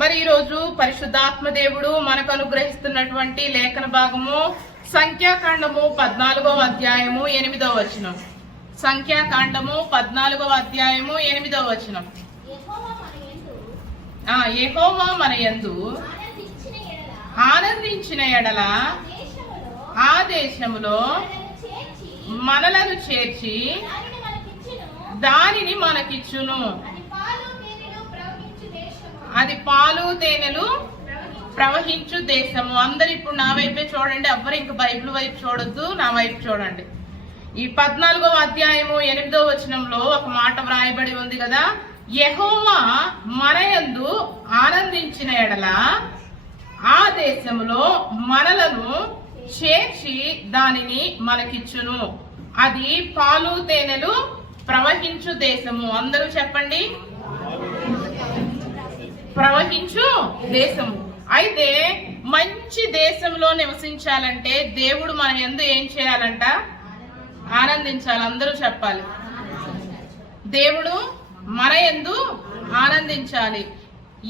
మరి ఈ రోజు పరిశుద్ధాత్మ దేవుడు మనకు అనుగ్రహిస్తున్నటువంటి లేఖన భాగము సంఖ్యాకాండము 14వ అధ్యాయము 8వ వచనం. సంఖ్యాకాండము 14వ అధ్యాయము 8వ వచనం. యెహోవా మన యందు ఆనందించిన ఎడల ఆ దేశములో మనలను చేర్చి దానిని మనకిచ్చును. అది పాలు తేనెలు ప్రవహించు దేశము. అందరు ఇప్పుడు నా వైపే చూడండి, ఎవ్వరు ఇంక బైబిల్ వైపు చూడొద్దు, నా వైపు చూడండి. ఈ 14వ అధ్యాయము 8వ వచనంలో ఒక మాట వ్రాయబడి ఉంది కదా, యెహోవా మన యందు ఆనందించిన ఎడల ఆ దేశములో మనలను చేర్చి దానిని మనకిచ్చును. అది పాలు తేనెలు ప్రవహించు దేశము. అందరూ చెప్పండి, ప్రవహించు దేశము. అయితే మంచి దేశంలో నివసించాలంటే దేవుడు మన యందు ఏం చేయాలంట? ఆనందించాలి. అందరూ చెప్పాలి, దేవుడు మన యందు ఆనందించాలి.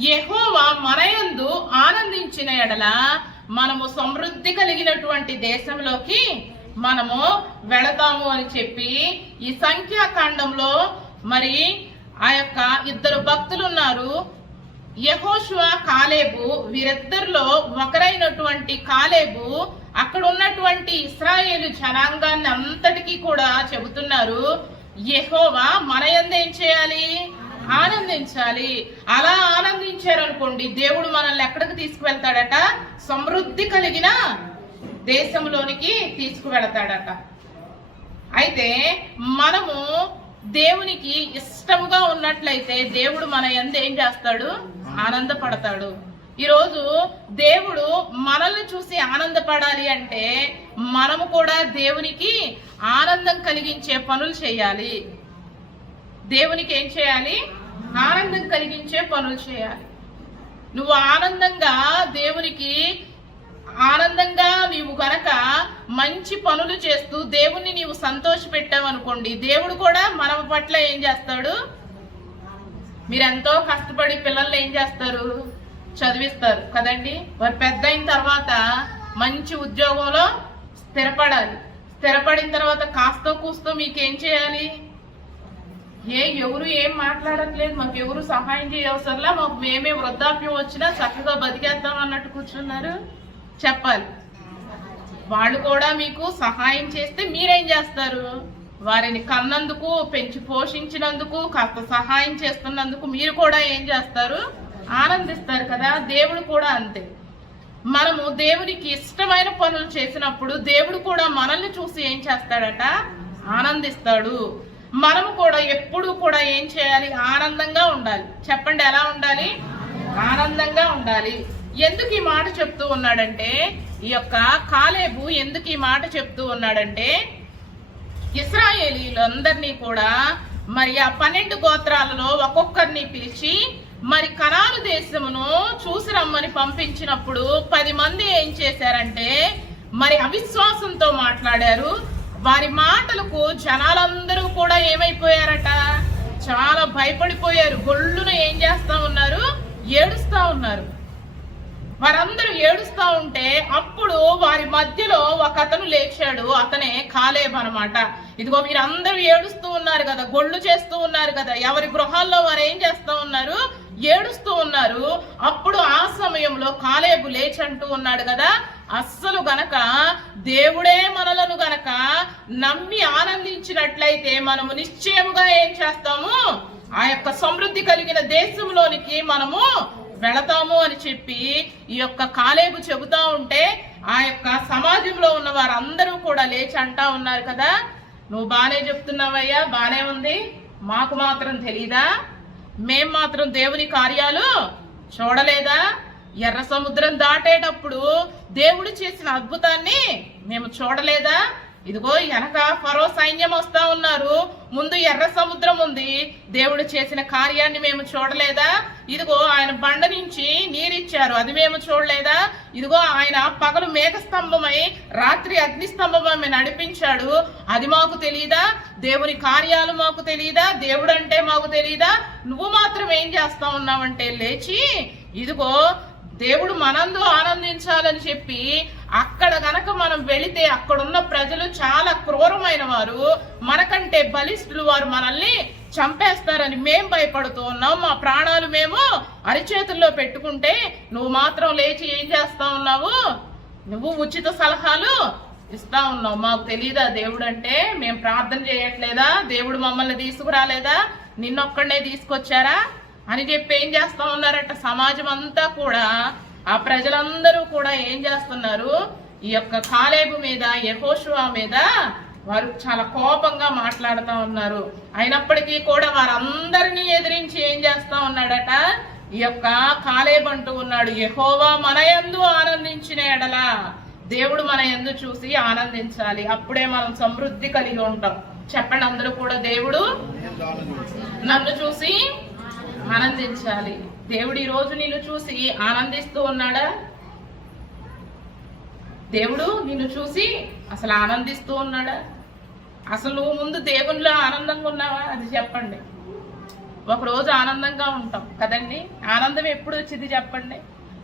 యెహోవా మన యందు ఆనందించిన ఎడల మనము సమృద్ధి కలిగినటువంటి దేశంలోకి మనము వెళతాము అని చెప్పి ఈ సంఖ్యాకాండంలో మరి ఆ యొక్క ఇద్దరు భక్తులు ఉన్నారు, యెహోషువ, కాలేబు. వీరిద్దరిలో ఒకరైనటువంటి కాలేబు అక్కడ ఉన్నటువంటి ఇశ్రాయేలు జనాంగాన్ని అంతటికీ కూడా చెబుతున్నారు, యెహోవా మన యందు ఏం చేయాలి? ఆనందించాలి. అలా ఆనందించారనుకోండి, దేవుడు మనల్ని ఎక్కడికి తీసుకువెళ్తాడట? సమృద్ధి కలిగిన దేశంలోనికి తీసుకువెళతాడట. అయితే మనము దేవునికి ఇష్టముగా ఉన్నట్లయితే దేవుడు మన యందు ఏం చేస్తాడు? ఆనందపడతాడు. ఈరోజు దేవుడు మనల్ని చూసి ఆనందపడాలి అంటే మనము కూడా దేవునికి ఆనందం కలిగించే పనులు చేయాలి. దేవునికి ఏం చేయాలి? ఆనందం కలిగించే పనులు చేయాలి. నువ్వు ఆనందంగా దేవునికి ఆనందంగా నీవు గనక మంచి పనులు చేస్తూ దేవుణ్ణి నీవు సంతోష పెట్టావు అనుకోండి, దేవుడు కూడా మన పట్ల ఏం చేస్తాడు? మీరెంతో కష్టపడి పిల్లల్ని ఏం చేస్తారు? చదివిస్తారు కదండి. వారు పెద్ద అయిన తర్వాత మంచి ఉద్యోగంలో స్థిరపడాలి. స్థిరపడిన తర్వాత కాస్తో కూస్తో మీకేం చేయాలి? ఎవరు ఏం మాట్లాడట్లేదు, మాకు ఎవరు సహాయం చేయవసరంలా, మాకు మేమే వృద్ధాప్యం వచ్చినా చక్కగా బతికేద్దాం అన్నట్టు కూర్చున్నారు. చెప్పాలి, వాళ్ళు కూడా మీకు సహాయం చేస్తే మీరేం చేస్తారు? వారిని కన్నందుకు, పెంచి పోషించినందుకు, కాస్త సహాయం చేస్తున్నందుకు మీరు కూడా ఏం చేస్తారు? ఆనందిస్తారు కదా. దేవుడు కూడా అంతే. మనము దేవునికి ఇష్టమైన పనులు చేసినప్పుడు దేవుడు కూడా మనల్ని చూసి ఏం చేస్తాడట? ఆనందిస్తాడు. మనము కూడా ఎప్పుడు కూడా ఏం చేయాలి? ఆనందంగా ఉండాలి. చెప్పండి, ఎలా ఉండాలి? ఆనందంగా ఉండాలి. ఎందుకు ఈ మాట చెప్తూ ఉన్నాడంటే, ఈ యొక్క కాలేబు ఎందుకు ఈ మాట చెప్తూ ఉన్నాడంటే, ఇశ్రాయేలీలందరినీ కూడా మరి ఆ 12 గోత్రాలలో ఒక్కొక్కరిని పిలిచి మరి కనాను దేశమును చూసి రమ్మని పంపించినప్పుడు 10 మంది ఏం చేశారంటే మరి అవిశ్వాసంతో మాట్లాడారు. వారి మాటలకు జనాలందరూ కూడా ఏమైపోయారట? చాలా భయపడిపోయారు. గొల్లును ఏం చేస్తా ఉన్నారు? ఏడుస్తా ఉన్నారు. వారందరూ ఏడుస్తా ఉంటే అప్పుడు వారి మధ్యలో ఒక అతను లేచాడు. అతనే కాలేబు అన్నమాట. ఇదిగో మీరందరూ ఏడుస్తూ ఉన్నారు కదా, గొళ్ళు చేస్తూ ఉన్నారు కదా, ఎవరి గృహాల్లో వారు ఏం చేస్తూ ఉన్నారు? ఏడుస్తూ ఉన్నారు. అప్పుడు ఆ సమయంలో కాలేబు లేచంటూ ఉన్నాడు కదా, అస్సలు గనక దేవుడే మనలను గనక నమ్మి ఆనందించినట్లయితే మనము నిశ్చయముగా ఏం చేస్తాము? ఆ యొక్క సమృద్ధి కలిగిన దేశంలోనికి మనము వెళతాము అని చెప్పి ఈ యొక్క కాలేబు చెబుతా ఉంటే ఆ యొక్క సమాజంలో ఉన్న వారందరూ కూడా లేచి అంటా ఉన్నారు కదా, నువ్వు బానే చెప్తున్నావయ్యా, బానే ఉంది, మాకు మాత్రం తెలీదా? మేం మాత్రం దేవుని కార్యాలు చూడలేదా? ఎర్ర సముద్రం దాటేటప్పుడు దేవుడు చేసిన అద్భుతాన్ని మేము చూడలేదా? ఇదిగో వెనక ఫరో సైన్యం వస్తా ఉన్నారు, ముందు ఎర్ర సముద్రం ఉంది, దేవుడు చేసిన కార్యాన్ని మేము చూడలేదా? ఇదిగో ఆయన బండ నుంచి నీరిచ్చారు, అది మేము చూడలేదా? ఇదిగో ఆయన పగలు మేఘస్తంభమై రాత్రి అగ్నిస్తంభమై నడిపించాడు, అది మాకు తెలీదా? దేవుని కార్యాలు మాకు తెలీదా? దేవుడు అంటే మాకు తెలీదా? నువ్వు మాత్రం ఏం చేస్తా ఉన్నావంటే లేచి ఇదిగో దేవుడు మనందు ఆనందించాలని చెప్పి అక్కడ గనక మనం వెళితే అక్కడున్న ప్రజలు చాలా క్రూరమైన వారు, మనకంటే బలిష్ఠులు, వారు మనల్ని చంపేస్తారని మేం భయపడుతూ ఉన్నాం. మా ప్రాణాలు మేము అరిచేతుల్లో పెట్టుకుంటే నువ్వు మాత్రం లేచి ఏం చేస్తా ఉన్నావు? నువ్వు ఉచిత సలహాలు ఇస్తా ఉన్నావు. మాకు తెలీదా దేవుడు అంటే? మేము ప్రార్థన చేయట్లేదా? దేవుడు మమ్మల్ని తీసుకురాలేదా? నిన్నొక్కడనే తీసుకొచ్చారా అని చెప్పి ఏం చేస్తా ఉన్నారట? సమాజం అంతా కూడా, ఆ ప్రజలందరూ కూడా ఏం చేస్తున్నారు? ఈ యొక్క కాలేబు మీద, యెహోషువ మీద వారు చాలా కోపంగా మాట్లాడుతూ ఉన్నారు. అయినప్పటికీ కూడా వారందరినీ ఎదిరించి ఏం చేస్తా ఉన్నాడట? ఈ యొక్క కాలేబు అంటూ ఉన్నాడు, యెహోవా మన యందు ఆనందించిన ఎడల, దేవుడు మన యందు చూసి ఆనందించాలి, అప్పుడే మనం సమృద్ధి కలిగి ఉంటాం. చెప్పండి అందరూ కూడా, దేవుడు నన్ను చూసి ఆనందించాలి. దేవుడు ఈ రోజు నిన్ను చూసి ఆనందిస్తూ ఉన్నాడా? దేవుడు నిన్ను చూసి అసలు ఆనందిస్తూ ఉన్నాడా? అసలు నువ్వు ముందు దేవునిలో ఆనందంగా ఉన్నావా? అది చెప్పండి. ఒకరోజు ఆనందంగా ఉంటాం కదండి. ఆనందం ఎప్పుడు వచ్చింది చెప్పండి?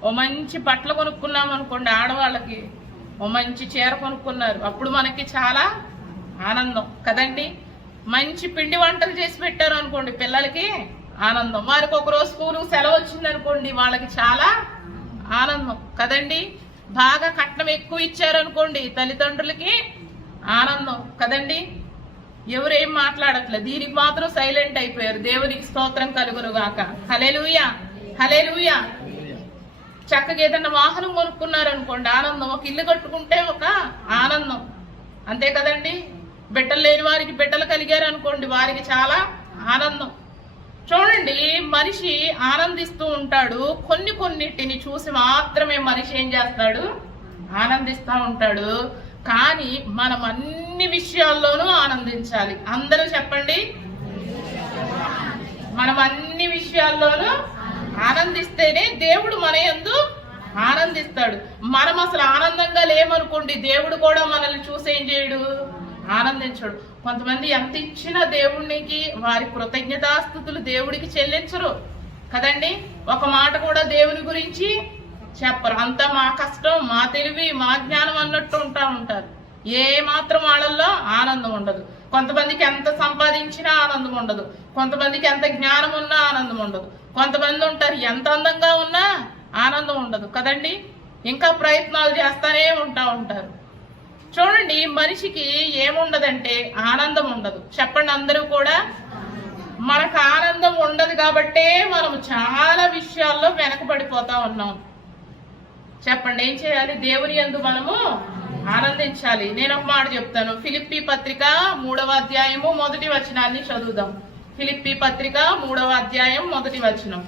ఓ మంచి బట్టలు కొనుక్కున్నాం అనుకోండి, ఆడవాళ్ళకి ఓ మంచి చీర కొనుక్కున్నారు, అప్పుడు మనకి చాలా ఆనందం కదండి. మంచి పిండి వంటలు చేసి పెట్టారు అనుకోండి పిల్లలకి, ఆనందం. వారికి ఒక రోజు స్కూలుకు సెలవు వచ్చింది అనుకోండి, వాళ్ళకి చాలా ఆనందం కదండి. బాగా కట్నం ఎక్కువ ఇచ్చారనుకోండి తల్లిదండ్రులకి, ఆనందం కదండి. ఎవరేం మాట్లాడట్లేదు, దీనికి మాత్రం సైలెంట్ అయిపోయారు. దేవునికి స్తోత్రం కలుగునుగాక. హల్లెలూయా, హల్లెలూయా. చక్కగా ఏదన్నా వాహనం కొనుక్కున్నారు అనుకోండి, ఆనందం. ఒక ఇల్లు కట్టుకుంటే ఒక ఆనందం, అంతే కదండి. బిడ్డలు లేని వారికి బిడ్డలు కలిగారు అనుకోండి, వారికి చాలా ఆనందం. చూడండి, మనిషి ఆనందిస్తూ ఉంటాడు. కొన్నిటిని చూసి మాత్రమే మనిషి ఏం చేస్తాడు? ఆనందిస్తూ ఉంటాడు. కానీ మనం అన్ని విషయాల్లోనూ ఆనందించాలి. అందరూ చెప్పండి, మనం అన్ని విషయాల్లోనూ ఆనందిస్తేనే దేవుడు మన యందు ఆనందిస్తాడు. మనం అసలు ఆనందంగా లేమనుకోండి, దేవుడు కూడా మనల్ని చూసి ఏం చేయడు? ఆనందించడు. కొంతమంది ఎంత ఇచ్చినా దేవునికి వారి కృతజ్ఞతాస్తుతులు దేవుడికి చెల్లించరు కదండి. ఒక మాట కూడా దేవుని గురించి చెప్పరు. అంతా మా కష్టం, మా తెలివి, మా జ్ఞానం అన్నట్టు ఉంటారు. ఏ మాత్రం వాళ్ళల్లో ఆనందం ఉండదు. కొంతమందికి ఎంత సంపాదించినా ఆనందం ఉండదు. కొంతమందికి ఎంత జ్ఞానం ఉన్నా ఆనందం ఉండదు. కొంతమంది ఉంటారు ఎంత అందంగా ఉన్నా ఆనందం ఉండదు కదండి. ఇంకా ప్రయత్నాలు చేస్తానే ఉంటారు. చూడండి, మనిషికి ఏముండదంటే ఆనందం ఉండదు. చెప్పండి అందరూ కూడా, మనకు ఆనందం ఉండదు కాబట్టే మనం చాలా విషయాల్లో వెనకబడిపోతా ఉన్నాం. చెప్పండి, ఏం చేయాలి? దేవుని యందు మనము ఆనందించాలి. నేను ఒక మాట చెప్తాను. ఫిలిప్పీ పత్రిక 3వ అధ్యాయము 1వ వచనాన్ని చదువుదాం. ఫిలిప్పీ పత్రిక 3వ అధ్యాయం 1వ వచనం.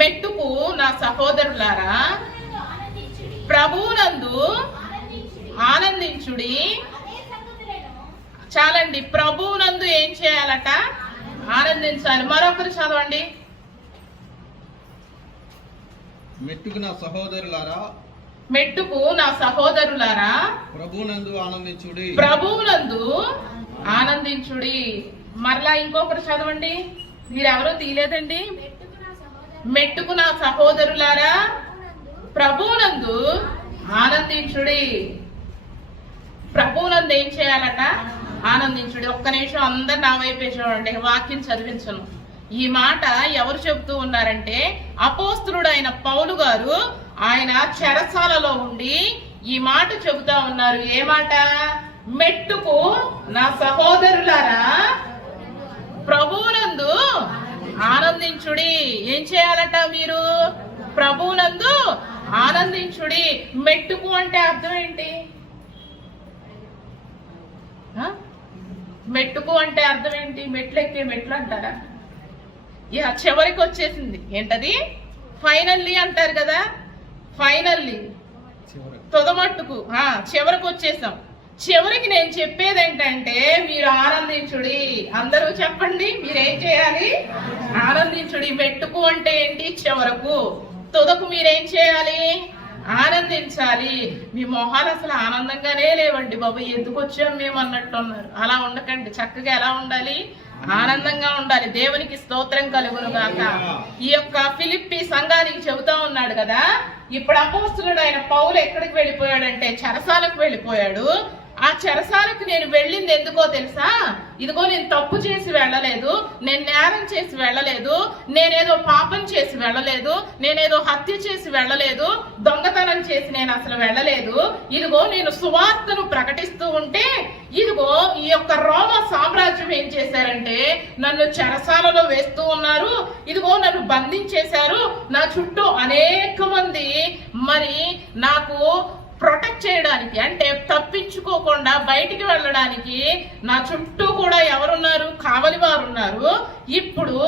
మెట్టుకు నా సహోదరులారా, ప్రభువునందు ఆనందించుడి. చాలండి, ప్రభువునందు ఏం చేయాలట? ఆనందించాలి. మరొకరు చదవండి. మెట్టుకు నా సహోదరులారా, మెట్టుకు నా సహోదరులారా, ప్రభువునందు ఆనందించుడి. ప్రభువునందు ఆనందించుడి. మరలా ఇంకొకరు చదవండి. మీరెవరో తీయలేదండి. మెట్టుకు నా సహోదరులారా, ప్రభువునందు ఆనందించుడి. ప్రభువునందు ఏం చేయాలట? ఆనందించుడి. ఒక్క నిమిషం అందరు నా వైపే చూడండి, వాక్యం చదివించను. ఈ మాట ఎవరు చెబుతూ ఉన్నారంటే, అపోస్తలుడైన పౌలు గారు. ఆయన చెరసాలలో ఉండి ఈ మాట చెబుతా ఉన్నారు. ఏ మాట? మెట్టుకు నా సహోదరులారా, ప్రభువునందు ఆనందించుడి. ఏం చేయాలట? మీరు ప్రభువునందు ఆనందించుడి. మెట్టుకు అంటే అర్థం ఏంటి? మెట్టుకు అంటే అర్థం ఏంటి? మెట్లెక్కే మెట్లు అంటారా? ఇక చివరికి వచ్చేసింది. ఏంటది? ఫైనల్లీ అంటారు కదా. ఫైనల్లీ, తొదమట్టుకు చివరికి వచ్చేసాం. చివరికి నేను చెప్పేది ఏంటంటే, మీరు ఆనందించుడి. అందరూ చెప్పండి, మీరేం చేయాలి? ఆనందించుడి. మెట్టుకు అంటే ఏంటి? చివరకు. తుదకు మీరేం చేయాలి? ఆనందించాలి. మీ మొహాలు అసలు ఆనందంగానే లేవండి బాబు, ఎందుకు వచ్చాం మేము అన్నట్టు ఉన్నారు. అలా ఉండకండి. చక్కగా ఎలా ఉండాలి? ఆనందంగా ఉండాలి. దేవునికి స్తోత్రం కలుగును గాక. ఈ యొక్క ఫిలిప్పి సంఘానికి చెబుతా ఉన్నాడు కదా, ఇప్పుడు అపోస్తులుడు అయిన పౌలు ఎక్కడికి వెళ్ళిపోయాడంటే చెరసాలకు వెళ్ళిపోయాడు. ఆ చెరసాలకు నేను వెళ్ళింది ఎందుకో తెలుసా? ఇదిగో నేను తప్పు చేసి వెళ్ళలేదు, నేను నేరం చేసి వెళ్ళలేదు, నేనేదో పాపం చేసి వెళ్ళలేదు, నేనేదో హత్య చేసి వెళ్ళలేదు, దొంగతనం చేసి నేను అసలు వెళ్ళలేదు. ఇదిగో నేను సువార్తను ప్రకటిస్తూ ఉంటే ఇదిగో ఈ యొక్క రోమ సామ్రాజ్యం ఏం చేశారంటే నన్ను చెరసాలలో వేస్తూ ఉన్నారు, ఇదిగో నన్ను బంధించేశారు, నా చుట్టూ అనేక మంది మరి నాకు ప్రొటెక్ట్ చేయడానికి, అంటే తప్పించుకోకుండా బయటికి వెళ్ళడానికి నా చుట్టూ కూడా ఎవరున్నారు? కావలి వారు ఉన్నారు. ఇప్పుడు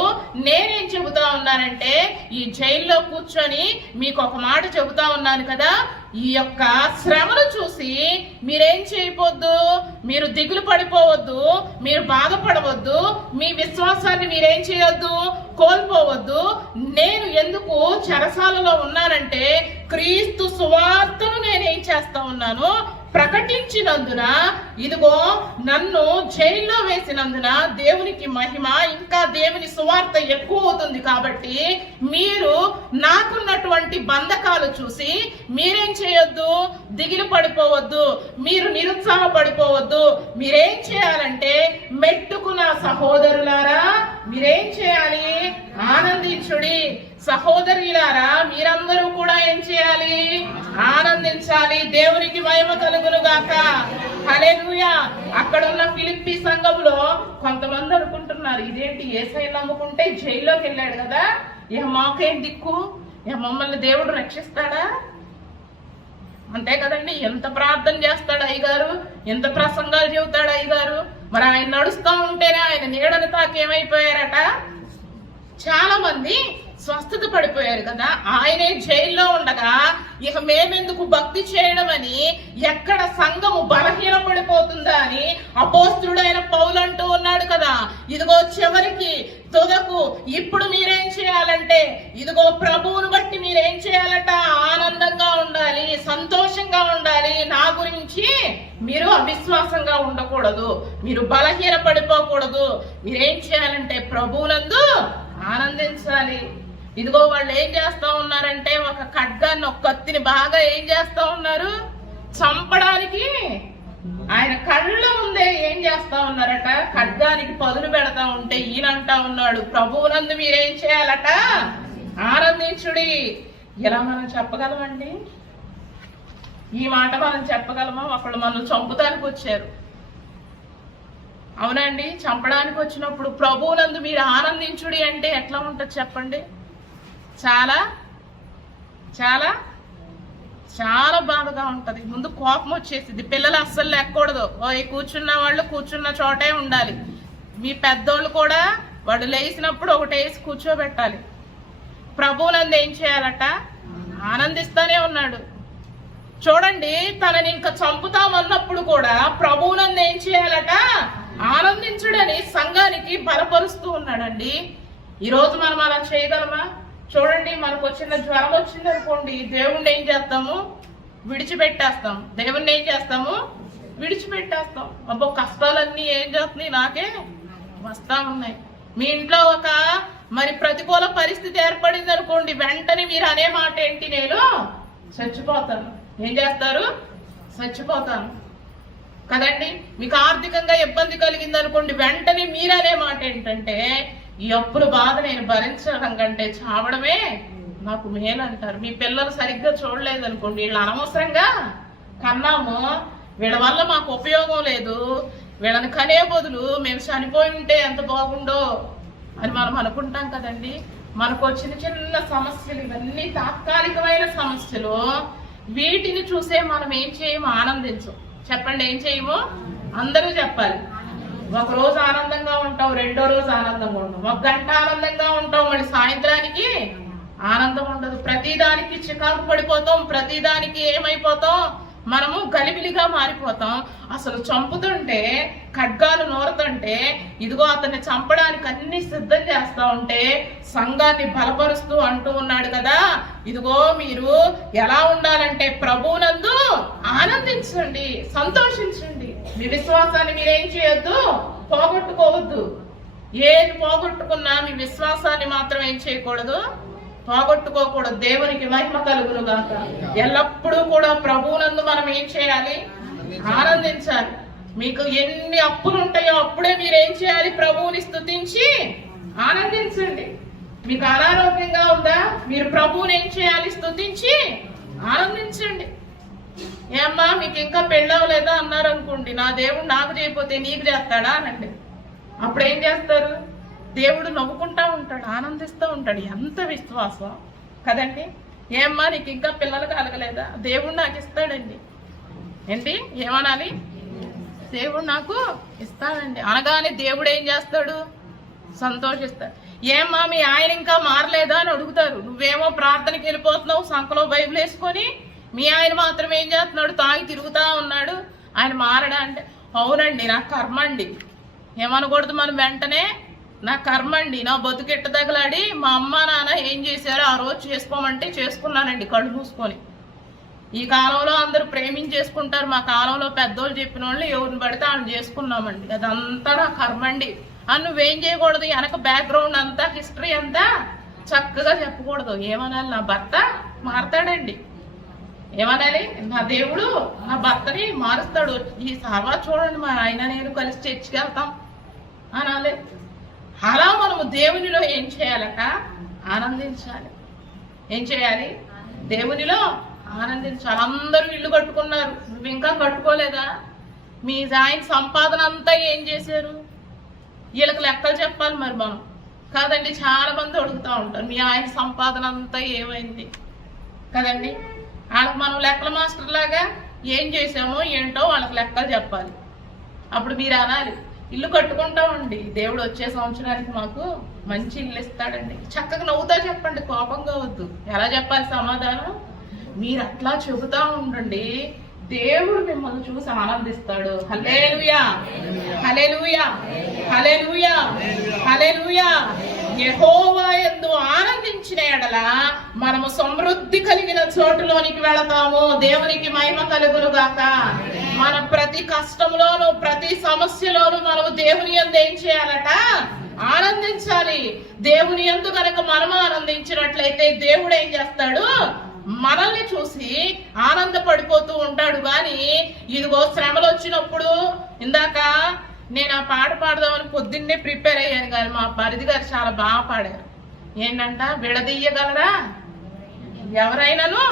నేనేం చెబుతా ఉన్నానంటే ఈ జైల్లో కూర్చొని మీకు ఒక మాట చెబుతా ఉన్నాను కదా, ఈ యొక్క శ్రమను చూసి మీరేం చేయవద్దు, మీరు దిగులు పడిపోవద్దు, మీరు బాధపడవద్దు, మీ విశ్వాసాన్ని మీరేం చేయొద్దు, కోల్పోవద్దు. నేను ఎందుకు చెరసాలలో ఉన్నానంటే క్రీస్తు సువార్తను నేనేం చేస్తా ఉన్నాను, ప్రకటించినందున, ఇదిగో నన్ను జైల్లో వేసినందున దేవునికి మహిమ, ఇంకా దేవుని సువార్త ఎక్కువ అవుతుంది. కాబట్టి మీరు నాకున్నటువంటి బంధకాలు చూసి మీరేం చేయొద్దు, దిగులు పడిపోవద్దు, మీరు నిరుత్సాహపడిపోవద్దు. మీరేం చేయాలంటే మెట్టుకున్న సహోదరులారా మీరేం చేయాలి? ఆనందించుడి. సహోదరులారా మీరందరూ కూడా ఏం చేయాలి? ఆనందించాలి. దేవునికి మహిమ కలుగును గాక. హల్లెలూయా. అక్కడ ఉన్న ఫిలిప్పి సంఘంలో కొంతమంది అనుకుంటున్నారు, ఇదేంటి యేసయ్యను నమ్ముకుంటే జైల్లోకి వెళ్ళాడు కదా, ఇక మాకేం దిక్కు, ఇక మమ్మల్ని దేవుడు రక్షిస్తాడా? అంతే కదండి. ఎంత ప్రార్థన చేస్తాడు అయ్యగారు, ఎంత ప్రసంగాలు చెబుతాడు అయ్యగారు. మరి ఆయన నడుస్తూ ఉంటేనే ఆయన నీడని తాకి ఏమైపోయారట, చాలా మంది స్వస్థత పడిపోయారు కదా. ఆయనే జైల్లో ఉండగా ఇక మేమెందుకు భక్తి చేయడం అని, ఎక్కడ సంఘము బలహీనపడిపోతుందా అని అపోస్తుడైన పౌలు అంటూ ఉన్నాడు కదా. ఇదిగో చివరికి తుదకు ఇప్పుడు మీరేం చేయాలంటే ఇదిగో ప్రభువును బట్టి మీరేం చేయాలట? ఆనందంగా ఉండాలి, సంతోషంగా ఉండాలి. నా గురించి మీరు అవిశ్వాసంగా ఉండకూడదు, మీరు బలహీన పడిపోకూడదు. మీరేం చేయాలంటే ప్రభువునందు ఆనందించాలి. ఇదిగో వాళ్ళు ఏం చేస్తా ఉన్నారంటే ఒక ఖడ్గాన్ని, ఒక కత్తిని బాగా ఏం చేస్తా ఉన్నారు, చంపడానికి ఆయన కళ్ళ ముందే ఏం చేస్తా ఉన్నారట, ఖడ్గానికి పదును పెడతా ఉంటే ఈయనంటా ఉన్నాడు, ప్రభువునందు మీరేం చేయాలట? ఆనందించుడి. ఇలా మనం చెప్పగలమండి? ఈ మాట మనం చెప్పగలమా? ఒకళ్ళు మనం చంపుతానికి వచ్చారు, అవునండి, చంపడానికి వచ్చినప్పుడు ప్రభువునందు మీరు ఆనందించుడి అంటే ఎట్లా ఉంటుంది చెప్పండి? చాలా చాలా చాలా బాధగా ఉంటది. ముందు కోపం వచ్చేసింది. పిల్లలు అస్సలు లేకూడదు, కూర్చున్న వాళ్ళు కూర్చున్న చోటే ఉండాలి. మీ పెద్దోళ్ళు కూడా వాడు లేచినప్పుడు ఒకటి వేసి కూర్చోబెట్టాలి. ప్రభువునందు ఏం చేయాలట? ఆనందిస్తానే ఉన్నాడు. చూడండి, తనని ఇంకా చంపుతామన్నప్పుడు కూడా ప్రభువునందు ఏం చేయాలట? ఆనందించుడని సంఘానికి బలపరుస్తూ ఉన్నాడండి. ఈరోజు మనం అలా చేయగలమా? చూడండి, మనకు వచ్చిన జ్వరం వచ్చింది అనుకోండి, దేవుణ్ణి ఏం చేస్తాము? విడిచిపెట్టేస్తాం. దేవుణ్ణి ఏం చేస్తాము? విడిచిపెట్టేస్తాం. అబ్బో కష్టాలన్నీ ఏం చేస్తున్నాయి, నాకే వస్తా ఉన్నాయి. మీ ఇంట్లో ఒక మరి ప్రతికూల పరిస్థితి ఏర్పడింది అనుకోండి, వెంటనే మీరు అనే మాట ఏంటి? నేను చచ్చిపోతాను. ఏం చేస్తారు? చచ్చిపోతాను కదండి. మీకు ఆర్థికంగా ఇబ్బంది కలిగింది అనుకోండి, వెంటనే మీరనే మాట ఏంటంటే ఈ అప్పుల బాధ నేను భరించడం కంటే చావడమే నాకు మేలు అంటారు. మీ పిల్లలు సరిగ్గా చూడలేదు అనుకోండి, వీళ్ళు అనవసరంగా కన్నాము, వీళ్ళ వల్ల మాకు ఉపయోగం లేదు, వీళ్ళని కనే బదులు మేము చనిపోయి ఉంటే ఎంత బాగుండో అని మనం అనుకుంటాం కదండి. మనకు చిన్న చిన్న సమస్యలు, ఇవన్నీ తాత్కాలికమైన సమస్యలు. వీటిని చూసే మనం ఏం చేయము? ఆనందించం. చెప్పండి, ఏం చేయము? అందరూ చెప్పాలి. ఒక రోజు ఆనందంగా ఉంటాం, రెండో రోజు ఆనందంగా ఉంటాం, ఒక గంట ఆనందంగా ఉంటాం, మళ్ళీ సాయంత్రానికి ఆనందం ఉండదు. ప్రతిదానికి చికాకు పడిపోతాం, ప్రతిదానికి ఏమైపోతాం? మనము గలిబిలిగా మారిపోతాం. అసలు చంపుతుంటే, ఖడ్గాలు నోరుతుంటే, ఇదిగో అతన్ని చంపడానికి అన్ని సిద్ధం చేస్తా ఉంటే సంఘాన్ని బలపరుస్తూ అంటూ ఉన్నాడు కదా, ఇదిగో మీరు ఎలా ఉండాలంటే ప్రభువునందు ఆనందించండి, సంతోషించండి. మీ విశ్వాసాన్ని మీరేం చేయొద్దు? పోగొట్టుకోవద్దు. ఏది పోగొట్టుకున్నా మీ విశ్వాసాన్ని మాత్రం ఏం చేయకూడదు, పోగొట్టుకోకూడదు. దేవునికి మహిమ కలుగును గాక. ఎల్లప్పుడూ కూడా ప్రభువునందు మనం ఏం చేయాలి, ఆనందించాలి. మీకు ఎన్ని అప్పులు ఉంటాయో అప్పుడే మీరు ఏం చేయాలి, ప్రభువుని స్తుతించి ఆనందించండి. మీకు అనారోగ్యంగా ఉందా, మీరు ప్రభువుని ఏం చేయాలి, స్తుతించి ఆనందించండి. ఏమ్మా మీకు ఇంకా పెళ్ళవలేదా అన్నారు అనుకోండి, నా దేవుడు నాకు చేయకపోతే నీకు చేస్తాడా అనండి. అప్పుడు ఏం చేస్తారు, దేవుడు నవ్వుకుంటా ఉంటాడు, ఆనందిస్తూ ఉంటాడు. ఎంత విశ్వాసం కదండి. ఏమ్మా నీకు ఇంకా పిల్లలు కలగలేదా, దేవుడు నాకు ఇస్తాడండి. ఏంటి ఏమనాలి, దేవుడు నాకు ఇస్తాడండి అనగానే దేవుడు ఏం చేస్తాడు, సంతోషిస్తాడు. ఏమ్మా మీ ఆయన ఇంకా మారలేదా అని అడుగుతారు. నువ్వేమో ప్రార్థనకి వెళ్ళిపోతున్నావు సంకలో బైబిల్ వేసుకొని, మీ ఆయన మాత్రం ఏం చేస్తున్నాడు, తాగి తిరుగుతా ఉన్నాడు, ఆయన మారడా అంటే అవునండి నా కర్మ అండి. ఏమనకూడదు మనం వెంటనే, నా కర్మ అండి, నా బతుకెట్ట తగలాడి మా అమ్మ నాన్న ఏం చేశారో ఆ రోజు చేసుకోమంటే చేసుకున్నానండి కళ్ళు మూసుకొని. ఈ కాలంలో అందరూ ప్రేమించేసుకుంటారు, మా కాలంలో పెద్దోళ్ళు చెప్పిన వాళ్ళు ఎవరిని పడితే ఆయన చేసుకున్నామండి, అదంతా నా కర్మ అండి అని నువ్వేం చేయకూడదు. వెనక బ్యాక్గ్రౌండ్ అంతా హిస్టరీ అంతా చక్కగా చెప్పకూడదు. ఏమనాలి, నా భర్త మారతాడండి, ఏమనాలి, నా దేవుడు నా భర్తని మారుస్తాడు. ఈ సర్వా చూడండి మా ఆయన నేను కలిసి చర్చికి వెళ్తాం అనాలి. అలా మనము దేవునిలో ఏం చేయాలట, ఆనందించాలి. ఏం చేయాలి, దేవునిలో ఆనందించాలి. అందరూ ఇల్లు కట్టుకున్నారు, నువ్వు ఇంకా కట్టుకోలేదా? మీ ఆయన సంపాదన అంతా ఏం చేశారు, వీళ్ళకి లెక్కలు చెప్పాలి మరి మనం కాదండి. చాలా మంది అడుగుతూ ఉంటారు, మీ ఆయన సంపాదన అంతా ఏమైంది కదండి. వాళ్ళకి మనం లెక్కల మాస్టర్ లాగా ఏం చేసామో ఏంటో వాళ్ళకి లెక్కలు చెప్పాలి. అప్పుడు మీరు అనాలి, ఇల్లు కట్టుకుంటామండి, దేవుడు వచ్చే సంవత్సరానికి మాకు మంచి ఇల్లు ఇస్తాడండి. చక్కగా నవ్వుతా చెప్పండి, కోపంగా వద్దు. ఎలా చెప్పాలి సమాధానం, మీరు అట్లా చెబుతా ఉండండి, దేవుడు మిమ్మల్ని చూసి ఆనందిస్తాడు. హల్లెలూయా హల్లెలూయా హల్లెలూయా హల్లెలూయా. యెహోవా యందు ఆనందించిన ఎడల మనము సమృద్ధి కలిగిన చోటులోనికి వెళతాము. దేవునికి మహిమ కలుగును గాక. మన ప్రతి కష్టంలోను ప్రతి సమస్యలోను మనము దేవుని యందు ఏం చేయాలట, ఆనందించాలి. దేవుని యందు కనుక మనము ఆనందించినట్లయితే దేవుడు ఏం చేస్తాడు, మనల్ని చూసి ఆనందపడిపోతూ ఉంటాడు. కానీ ఇదిగో శ్రమలు వచ్చినప్పుడు, ఇందాక నేను ఆ పాట పాడదామని పొద్దున్నే ప్రిపేర్ అయ్యాను, కానీ మా పరిధి గారు చాలా బాగా పాడారు. ఏంటంట, విడదీయగలరా ఎవరైనాను,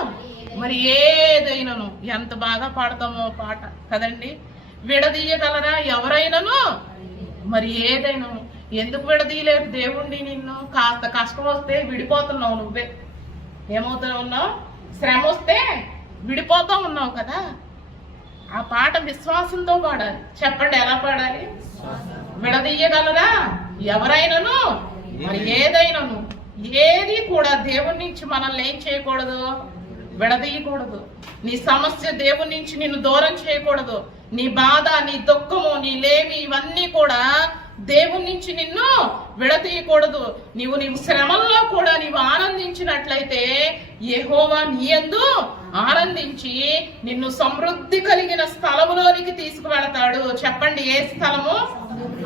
మరి ఏదైనాను. ఎంత బాగా పాడతామో పాట కదండి. విడదీయగలరా ఎవరైనాను, మరి ఏదైనాను. ఎందుకు విడదీయలేరు దేవుణ్ణి? నిన్ను కాస్త కష్టం వస్తే విడిపోతున్నావు, నువ్వే ఏమవుతా ఉన్నావు, శ్రమ వస్తే విడిపోతా ఉన్నావు కదా. ఆ పాట విశ్వాసంతో పాడాలి. చెప్పండి ఎలా పాడాలి, విడదీయగలరా ఎవరైనాను, మరి ఏదైనాను. ఏది కూడా దేవుని నుంచి మనల్ని ఏం చేయకూడదు, విడదీయకూడదు. నీ సమస్య దేవుని నుంచి నిన్ను దూరం చేయకూడదు. నీ బాధ, నీ దుఃఖము, నీ లేమి, ఇవన్నీ కూడా దేవుని నుంచి నిన్ను విడతీయకూడదు. నీవు శ్రమల్లో కూడా నీవు ఆనందించినట్లయితే యెహోవా నీ యందు ఆనందించి నిన్ను సమృద్ధి కలిగిన స్థలములోనికి తీసుకువెళతాడు. చెప్పండి ఏ స్థలము,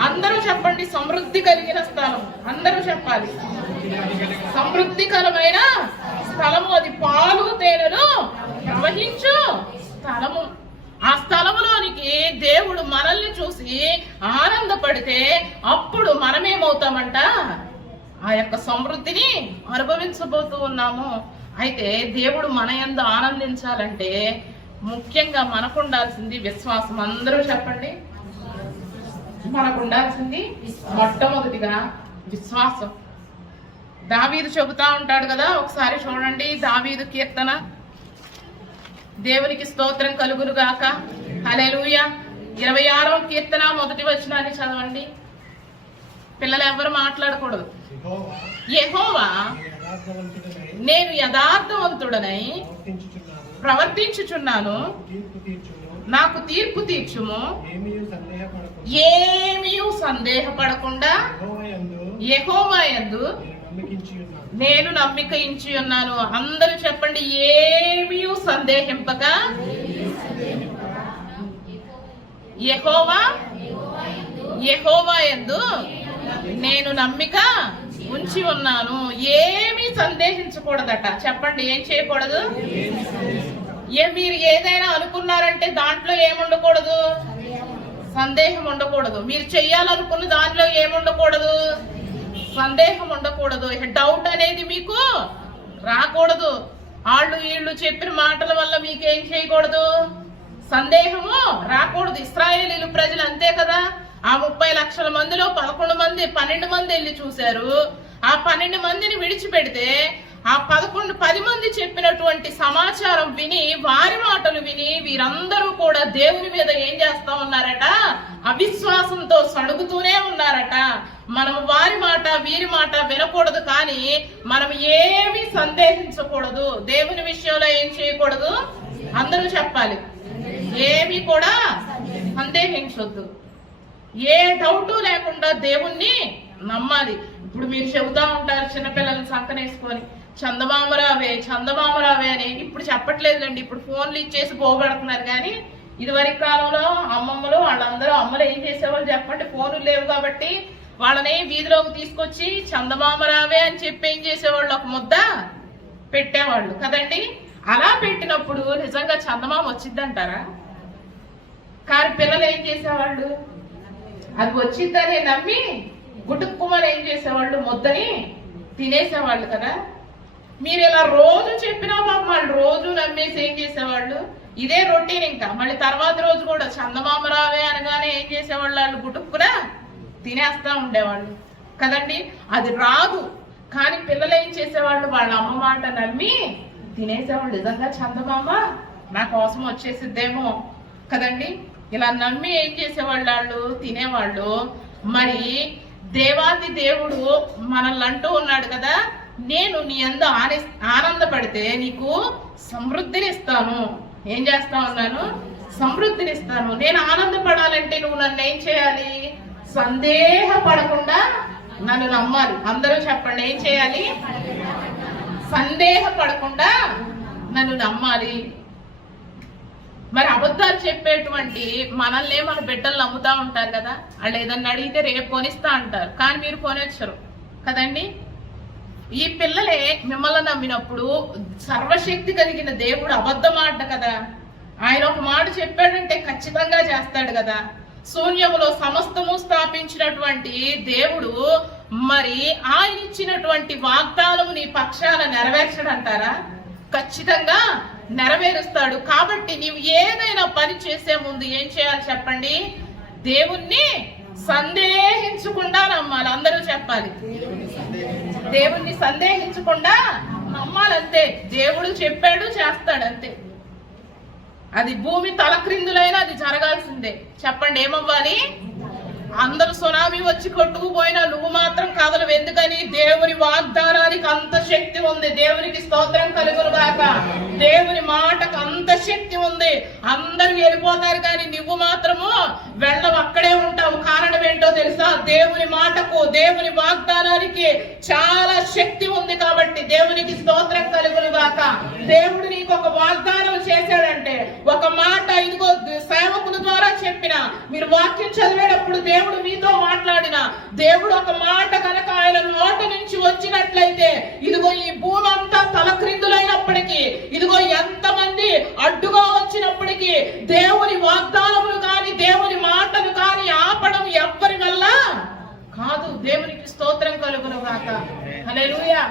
అందరూ చెప్పండి. సమృద్ధి కలిగిన స్థలం, అందరూ చెప్పాలి. సమృద్ధికరమైన స్థలము, అది పాలు తేనెలు ప్రవహించు స్థలము. ఆ స్థలములోనికి దేవుడు మనల్ని చూసి ఆనందపడితే అప్పుడు మనమేమవుతామంట, ఆ యొక్క సమృద్ధిని అనుభవించబోతూ ఉన్నాము. అయితే దేవుడు మన యందు ఆనందించాలంటే ముఖ్యంగా మనకు ఉండాల్సింది విశ్వాసం. అందరూ చెప్పండి, మనకు ఉండాల్సింది మొట్టమొదటిగా విశ్వాసం. దావీదు చెబుతా ఉంటాడు కదా, ఒకసారి చూడండి దావీదు కీర్తన. దేవునికి స్తోత్రం కలుగును గాక. హల్లెలూయా. 26వ కీర్తన 1వ వచనాన్ని చదవండి. పిల్లలు ఎవరు మాట్లాడకూడదు. యెహోవా నేను యథార్థవంతుడనై ప్రవర్తించుచున్నాను, నాకు తీర్పు తీర్చుము. ఏమీ సందేహపడకుండా యెహోవా యందు నేను నమ్మిక ఇంచి ఉన్నాను. అందరూ చెప్పండి, ఏమీ సందేహింపక యెహోవా యందు నేను నమ్మిక ఉంచి ఉన్నాను. ఏమీ సందేహించకూడదట. చెప్పండి, ఏం చేయకూడదు? మీరు ఏదైనా అనుకున్నారంటే దాంట్లో ఏముండకూడదు? సందేహం ఉండకూడదు. మీరు చెయ్యాలనుకున్న దాంట్లో ఏముండకూడదు? సందేహం ఉండకూడదు. డౌట్ అనేది మీకు రాకూడదు. వీళ్ళు చెప్పిన మాటల వల్ల మీకేం చేయకూడదు? సందేహము రాకూడదు. ఇశ్రాయేలీయుల ప్రజలు అంతే కదా. ఆ 30 లక్షల మందిలో 12 మంది వెళ్ళి చూశారు. ఆ 12 మందిని విడిచిపెడితే ఆ 10 మంది చెప్పినటువంటి సమాచారం విని, వారి మాటలు విని వీరందరూ కూడా దేవుని మీద ఏం చేస్తా ఉన్నారట? అవిశ్వాసంతో సణుగుతూనే ఉన్నారట. మనం వారి మాట వీరి మాట వినకూడదు, కానీ మనం ఏమీ సందేహించకూడదు. దేవుని విషయంలో ఏం చేయకూడదు? అందరూ చెప్పాలి, ఏమీ కూడా సందేహించొద్దు. ఏ డౌటు లేకుండా దేవుణ్ణి నమ్మాలి. ఇప్పుడు మీరు చెబుతా ఉంటారు చిన్నపిల్లల్ని సంకనేసుకొని, చందమామరావే చందమామరావే అని. ఇప్పుడు చెప్పట్లేదులేండి, ఇప్పుడు ఫోన్లు ఇచ్చేసి పోగొడుతున్నారు. కానీ ఇదివరకు కాలంలో అమ్మమ్మలు వాళ్ళందరూ అమ్మలు ఏం చేసేవాళ్ళు చెప్పండి? ఫోన్లు లేవు కాబట్టి వాళ్ళని వీధిలోకి తీసుకొచ్చి చందమామరావే అని చెప్పి ఏం చేసేవాళ్ళు? ఒక ముద్ద పెట్టేవాళ్ళు కదండి. అలా పెట్టినప్పుడు నిజంగా చందమామ వచ్చిద్దంటారా? కానీ పిల్లలు ఏం చేసేవాళ్ళు? అది వచ్చిద్దని నమ్మి గుటుక్కుమని ఏం చేసేవాళ్ళు? ముద్దని తినేసేవాళ్ళు కదా. మీరు ఇలా రోజు చెప్పినా వాళ్ళు రోజు నమ్మేసి ఏం చేసేవాళ్ళు? ఇదే రొటీన్. ఇంకా మళ్ళీ తర్వాత రోజు కూడా చందమామరావే అనగానే ఏం చేసేవాళ్ళు? వాళ్ళు గుటుక్కున తినేస్తా ఉండేవాళ్ళు కదండి. అది రాదు, కానీ పిల్లలు ఏం చేసేవాళ్ళు? వాళ్ళ అమ్మ మాట నమ్మి తినేసేవాళ్ళు. నిజంగా చందమామ నా కోసం వచ్చేసిద్దేమో కదండి. ఇలా నమ్మి ఏం చేసేవాళ్ళు? వాళ్ళు తినేవాళ్ళు. మరి దేవాది దేవుడు మనల్ని అంటూ ఉన్నాడు కదా, నేను నీ యందు ఆనందపడితే నీకు సమృద్ధినిస్తాను. ఏం చేస్తా ఉన్నాను? సమృద్ధినిస్తాను. నేను ఆనందపడాలంటే నువ్వు నన్ను ఏం చేయాలి? సందేహపడకుండా నన్ను నమ్మాలి. అందరూ చెప్పండి, ఏం చేయాలి? సందేహపడకుండా నన్ను నమ్మాలి. మరి అబద్ధాలు చెప్పేటువంటి మనల్ని మన బిడ్డలు నమ్ముతా ఉంటారు కదా. వాళ్ళు ఏదన్నా అడిగితే రేపు కొనిస్తా అంటారు, కానీ మీరు కొనేచ్చరు కదండి. ఈ పిల్లలే మిమ్మల్ని నమ్మినప్పుడు సర్వశక్తి కలిగిన దేవుడు అబద్ధం ఆడ కదా. ఆయన ఒక మాట చెప్పాడంటే ఖచ్చితంగా చేస్తాడు కదా. శూన్యములో సమస్తము స్థాపించినటువంటి దేవుడు మరి ఆయన ఇచ్చినటువంటి వాగ్దానము నీ పక్షాన నెరవేర్చడంటారా? ఖచ్చితంగా నెరవేరుస్తాడు. కాబట్టి నీవు ఏదైనా పని చేసే ముందు ఏం చేయాలి చెప్పండి? దేవుణ్ణి సందేహించకుండా నమ్మాలి. అందరూ చెప్పాలి, దేవుణ్ణి సందేహించకుండా నమ్మాలంతే. దేవుడు చెప్పాడు చేస్తాడంతే. అది భూమి తలక్రిందులైనా అది జరగాల్సిందే. చెప్పండి, ఏమవ్వాలి? అందరూ సునామీ వచ్చి కొట్టుకుపోయినా నువ్వు మాత్రం కదలవు. ఎందుకని? దేవుని వాగ్దానానికి అంత శక్తి ఉంది. దేవునికి స్తోత్రం కలుగును గాక. దేవుని మాటకు అంత శక్తి ఉంది. అందరూ వెళ్ళిపోతారు కానీ నువ్వు మాత్రము వెళ్ళవు, అక్కడే ఉంటావు. కారణం ఏంటో తెలుసా? దేవుని మాటకు, దేవుని వాగ్దానానికి చాలా శక్తి ఉంది. కాబట్టి దేవునికి స్తోత్రం కలుగును గాక. దేవుడు నీకు ఒక వాగ్దానం చేశాడంటే, ఒక మాట ఇదిగో సేవకుల ద్వారా చెప్పిన, మీరు వాక్యం చదివేటప్పుడు దేవుడు మీతో మాట్లాడిన, దేవుడు ఒక మాట కనుక ఆయన నోట నుంచి వచ్చినట్లయితే ఇదిగో ఈ భూమి అంతా తలక్రిందులైనప్పటికీ, ఇదిగో ఎంతమంది అడ్డుగా వచ్చినప్పటికీ దేవుని వాగ్దానములు కానీ దేవుని మాటలు కానీ ఆపడం ఎవ్వరి వల్ల కాదు. దేవునికి స్తోత్రం కలుగును గాక. హల్లెలూయా,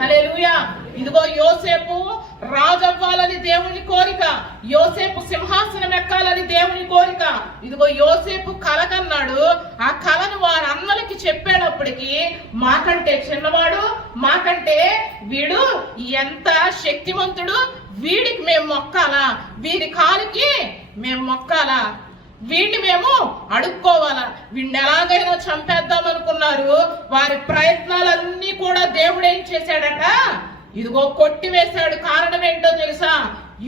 హల్లెలూయా. ఇదిగో యోసేపు రాజవ్వాలని దేవుని కోరిక, యోసేపు సింహాసనం ఎక్కాలని దేవుని కోరిక. ఇదిగో యోసేపు కల కన్నాడు. ఆ కలను వారి అన్నలకి చెప్పేటప్పటికి, మాకంటే చిన్నవాడు, మాకంటే వీడు ఎంత శక్తివంతుడు, వీడికి మేము మొక్కాలా? వీడి కాలికి మేము మొక్కాలా? వీడిని మేము అడుక్కోవాలా? వీడిని ఎలాగైనా చంపేద్దాం అనుకున్నారు. వారి ప్రయత్నాలన్నీ కూడా దేవుడు ఏం చేశాడట? ఇదిగో కొట్టివేశాడు. కారణం ఏంటో తెలుసా?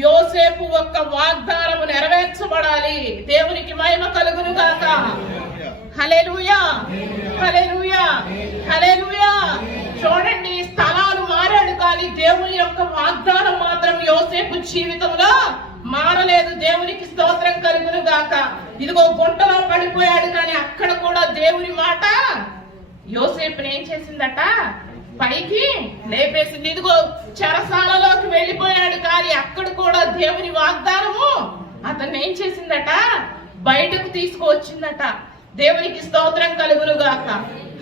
యోసేపు ఒక్క వాగ్దానము నెరవేర్చబడాలి. దేవునికి మహిమ కలుగును గాక. హల్లెలూయా, హల్లెలూయా, హల్లెలూయా. చూడండి, స్థలాలు మారాడు కానీ దేవుని యొక్క వాగ్దానం మాత్రం యోసేపు జీవితంలో మారలేదు. దేవునికి స్తోత్రం కలుగును గాక. ఇదిగో గుంటలో పడిపోయాడు కానీ అక్కడ కూడా దేవుని మాట యోసేపుని ఏం చేసిందట? పైకి లేపేసింది. ఇదిగో చెరసాలలోకి వెళ్ళిపోయాడు, కానీ అక్కడ కూడా దేవుని వాగ్దానము అతన్ని ఏం చేసిందట? బయటకు తీసుకువచ్చిందట. దేవునికి స్తోత్రం కలుగునుగాక.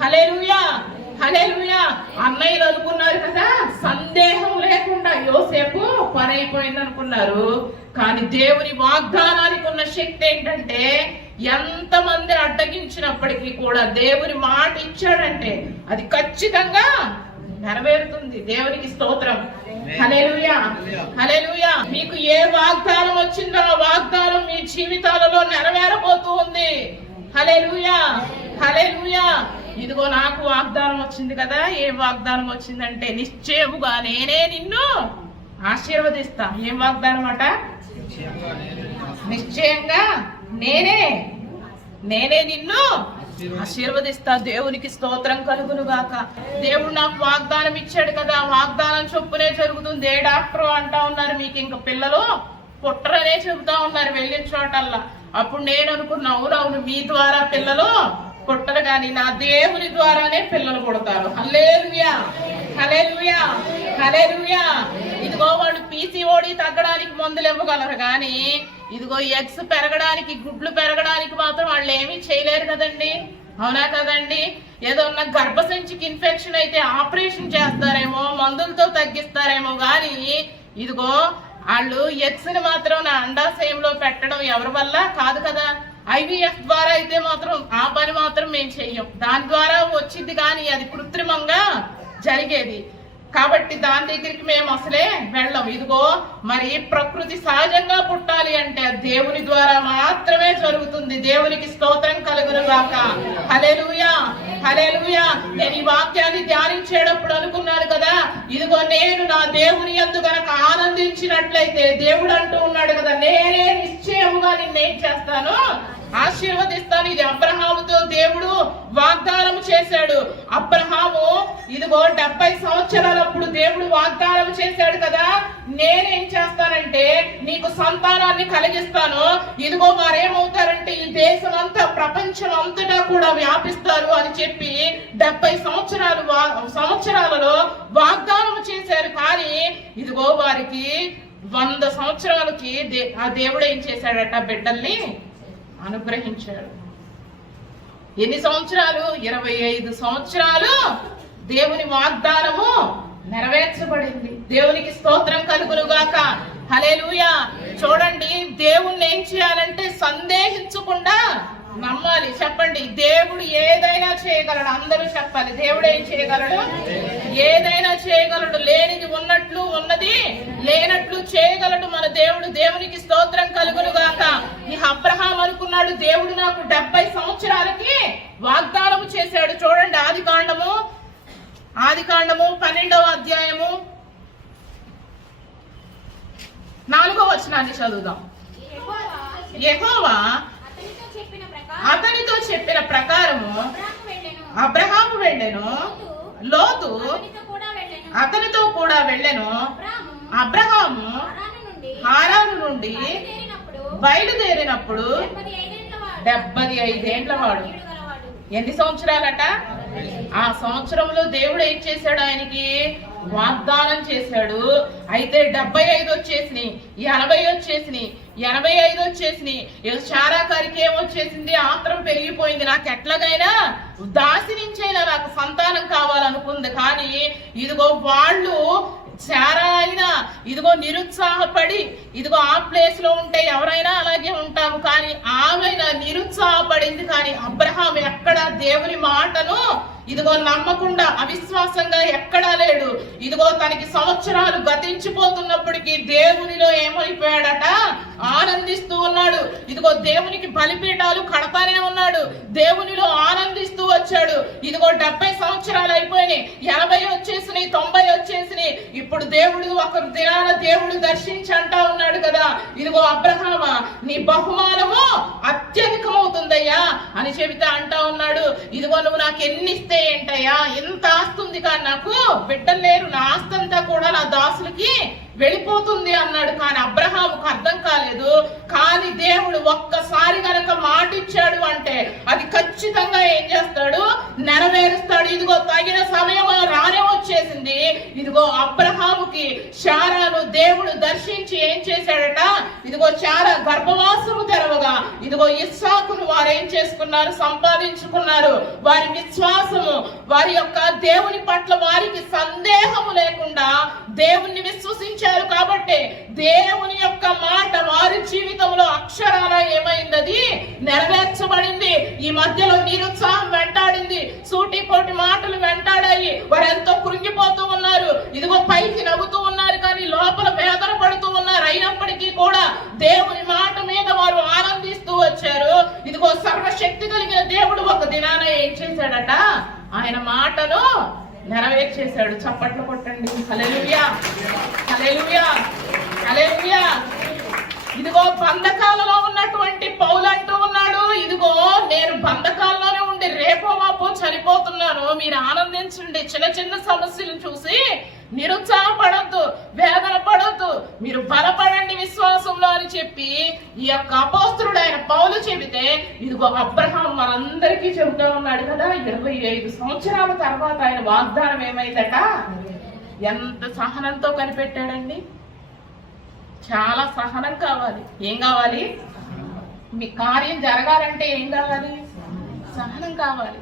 హల్లెలూయా, హల్లెలూయా. అన్నయ్యలు అనుకున్నారు కదా, సందేహం లేకుండా యోసేపు పని అయిపోయింది అనుకున్నారు. కానీ దేవుని వాగ్దానానికి ఉన్న శక్తి ఏంటంటే, ఎంతమంది అడ్డగించినప్పటికీ కూడా దేవుని మాట ఇచ్చాడంటే అది ఖచ్చితంగా నెరవేరుతుంది. దేవునికి స్తోత్రం. హల్లెలూయా, హల్లెలూయా. మీకు ఏ వాగ్దానం వచ్చిందో ఆ వాగ్దానం మీ జీవితాలలో నెరవేరబోతూ ఉంది. హల్లెలూయా, హల్లెలూయా. ఇదిగో నాకు వాగ్దానం వచ్చింది కదా. ఏ వాగ్దానం వచ్చిందంటే, నిశ్చయముగా నేనే నిన్ను ఆశీర్వదిస్తా. ఏం వాగ్దానం అట? నిశ్చయంగా నేనే నిన్ను ఆశీర్వదిస్తా. దేవునికి స్తోత్రం కలుగునుగాక. దేవుడు నాకు వాగ్దానం ఇచ్చాడు కదా, వాగ్దానం చొప్పునే జరుగుతుంది. ఏ డాక్టర్ అంటా ఉన్నారు, మీకు ఇంక పిల్లలు పుట్టరనే చెబుతా ఉన్నారు వెళ్ళిన చోటల్లా. అప్పుడు నేను అనుకున్నా, అవునవును, మీ ద్వారా పిల్లలు పుట్టరు, కానీ నా దేవుని ద్వారానే పిల్లలు పుడతారు. హల్లెలూయా, హల్లెలూయా, హల్లెలూయా. ఇదిగో వాళ్ళు PCOD తగ్గడానికి మందులు ఇవ్వగలరు, కానీ ఇదిగో ఎగ్స్ పెరగడానికి, గుడ్లు పెరగడానికి మాత్రం వాళ్ళు ఏమీ చేయలేరు కదండి. అవునా కదండి? ఏదన్నా గర్భసంచికి ఇన్ఫెక్షన్ అయితే ఆపరేషన్ చేస్తారేమో, మందులతో తగ్గిస్తారేమో, కానీ ఇదిగో వాళ్ళు ఎగ్స్ ని మాత్రం నా అండాశయంలో పెట్టడం ఎవరి వల్ల కాదు కదా. IVF ద్వారా అయితే మాత్రం ఆ పని మాత్రం మేము చెయ్యం. దాని ద్వారా వచ్చింది, కానీ అది కృత్రిమంగా జరిగేది కాబట్టి దాని దగ్గరికి మేము అసలే వెళ్ళం. ఇదిగో మరి ప్రకృతి సహజంగా పుట్టాలి అంటే దేవుని ద్వారా మాత్రమే జరుగుతుంది. దేవునికి స్తోత్రం కలుగునుగాక. హల్లెలూయా, హల్లెలూయా. నేను ఈ వాక్యాన్ని ధ్యానించేటప్పుడు అనుకున్నాను కదా, ఇదిగో నేను నా దేవుని యందు గనక ఆనందించినట్లయితే, దేవుడు అంటూ ఉన్నాడు కదా, నేనే నిశ్చయముగా నిన్నేం చేస్తాను? ఆశీర్వదిస్తాను. ఇది అబ్రహాముతో దేవుడు వాగ్దానం చేశాడు. అబ్రహాము ఇదిగో 70 సంవత్సరాలప్పుడు దేవుడు వాగ్దానం చేశాడు కదా, నేనేం చేస్తానంటే నీకు సంతానాన్ని కలిగిస్తాను. ఇదిగో వారేమవుతారంటే ఈ దేశం అంతా, ప్రపంచం అంతటా కూడా వ్యాపిస్తారు అని చెప్పి 70 సంవత్సరాలలో వాగ్దానం చేశారు. కానీ ఇదిగో వారికి 100 సంవత్సరాలకి ఆ దేవుడు ఏం చేశాడట? బిడ్డల్ని అనుగ్రహించాడు. ఎన్ని సంవత్సరాలు? 25 సంవత్సరాలు దేవుని వాగ్దానము నెరవేర్చబడింది. దేవునికి స్తోత్రం కలుగునుగాక. హల్లెలూయా. చూడండి, దేవుణ్ణి ఏం చేయాలంటే సందేహించకుండా నమ్మాలి. చెప్పండి, దేవుడు ఏదైనా చేయగలడు. అందరూ చెప్పాలి, దేవుడు ఏం చేయగలడు? ఏదైనా చేయగలడు. లేనిది ఉన్నట్లు, ఉన్నది లేనట్లు చేయగలడు మన దేవుడు. దేవునికి స్తోత్రం కలుగునుగాక. ఈ అబ్రహాం అనుకున్నాడు, దేవుడు నాకు 70 సంవత్సరాలకి వాగ్దానం చేశాడు. చూడండి, ఆదికాండము 12వ అధ్యాయము 4వ వచనాన్ని చదువుదాం. యెహోవా అతనితో చెప్పిన ప్రకారము అబ్రహాము వెళ్ళెను, లోతు అతనితో కూడా వెళ్ళెను. అబ్రహాము హారాను నుండి బయలుదేరినప్పుడు 75 ఏండ్ల వాడు. ఎన్ని సంవత్సరాలట? ఆ సంవత్సరంలో దేవుడు ఏం చేశాడు? ఆయనకి వాగ్దానం చేశాడు. అయితే 75 వచ్చేసినాయి, 80 వచ్చేసినాయి, 85 వచ్చేసినాయి. శారాకారికి ఏమొచ్చేసింది? ఆత్రం పెరిగిపోయింది. నాకు ఎట్లాగైనా దాసి నుంచైనా నాకు సంతానం కావాలనుకుంది. కానీ ఇదిగో వాళ్ళు శారా అయినా ఇదిగో నిరుత్సాహపడి, ఇదిగో ఆ ప్లేస్ లో ఉంటే ఎవరైనా అలాగే ఉంటాము, కానీ ఆమె నిరుత్సాహపడింది. కానీ అబ్రహాం ఎక్కడ దేవుని మాటను ఇదిగో నమ్మకుండా, అవిశ్వాసంగా ఎక్కడా లేడు. ఇదిగో తనకి సంవత్సరాలు గతించిపోతున్నప్పటికీ దేవునిలో ఏమైపోయాడట? ఆనందిస్తూ ఉన్నాడు. ఇదిగో దేవునికి బలిపీఠాలు కడతానే ఉన్నాడు. దేవునిలో ఆనందిస్తూ వచ్చాడు. ఇదిగో 70 సంవత్సరాలు అయిపోయినాయి, 80 వచ్చేసినాయి, 90 వచ్చేసినాయి. ఇప్పుడు దేవుడు ఒక దినాన దేవుడు దర్శించి అంటా ఉన్నాడు కదా, ఇదిగో అబ్రహామా నీ బహుమానము అత్యధికమవుతుందయ్యా అని చెబితే అంటా ఉన్నాడు, ఇదిగో నువ్వు నాకు ఎన్ని ఇస్తే ఏంటయ్యా, ఎంత ఆస్తుంది కానీ నాకు బిడ్డలు లేరు, నా ఆస్తంతా కూడా నా దాసులకి వెళ్ళిపోతుంది అన్నాడు. కానీ అబ్రహాముకు అర్థం కాలేదు. కానీ దేవుడు ఒక్కసారి గనక మాట ఇచ్చాడు అంటే అది ఖచ్చితంగా ఏం చేస్తాడు, నెరవేరుస్తాడు. ఇదిగో తగిన సమయం రానే వచ్చేసింది. ఇదిగో అబ్రహాముకి శారాను దేవుడు దర్శించి ఏం చేశాడట, ఇదిగో శారా గర్భవాసము తెరవగా ఇదిగో ఇస్సాకును వారు ఏం చేసుకున్నారు, సంపాదించుకున్నారు. వారి విశ్వాసము, వారి యొక్క దేవుని పట్ల వారికి సందేహము లేకుండా దేవుణ్ణి విశ్వసించారు. కాబట్టి దేవుని యొక్క మాట వారి జీవితంలో అక్షరాల ఏమైంది, నెరవేర్చబడింది. ఈ మధ్యలో నిరుత్సాహం వెంటాడింది, సూటిపోటి మాటలు వెంటాడాయి. వారు ఎంతో కృంగిపోతూ ఉన్నారు, ఇదిగో పైకి నవ్వుతూ ఉన్నారు కానీ లోపల వేదన పడుతూ ఉన్నారు. అయినప్పటికీ కూడా దేవుని మాట మీద వారు ఆనందిస్తూ వచ్చారు. ఇదిగో సర్వశక్తి కలిగిన దేవుడు ఒక దినాన ఏం చేశాడట, ఆయన మాటను నెరవేర్చేశాడు. చప్పట్లు కొట్టండి. హల్లెలూయా, హల్లెలూయా, హల్లెలూయా. ఇదిగో బంధకాలలో ఉన్నటువంటి పౌలు అంటూ ఉన్నాడు, ఇదిగో నేను బంధకాల్లోనే ఉండి రేపో మాపో చనిపోతున్నాను, మీరు ఆనందించండి. చిన్న చిన్న సమస్యలు చూసి నిరుత్సాహపడద్దు, వేదన పడద్దు, మీరు బలపడండి విశ్వాసంలో అని చెప్పి ఈ యొక్క అపోస్తలుడు ఆయన పౌలు చెబితే, ఇదిగో అబ్రహాం మనందరికీ చెబుతా ఉన్నాడు కదా, 25 సంవత్సరాల తర్వాత ఆయన వాగ్దానం ఏమైందట, ఎంత సహనంతో కనిపెట్టాడండి. చాలా సహనం కావాలి. ఏం కావాలి, మీ కార్యం జరగాలంటే ఏం కావాలి, సహనం కావాలి.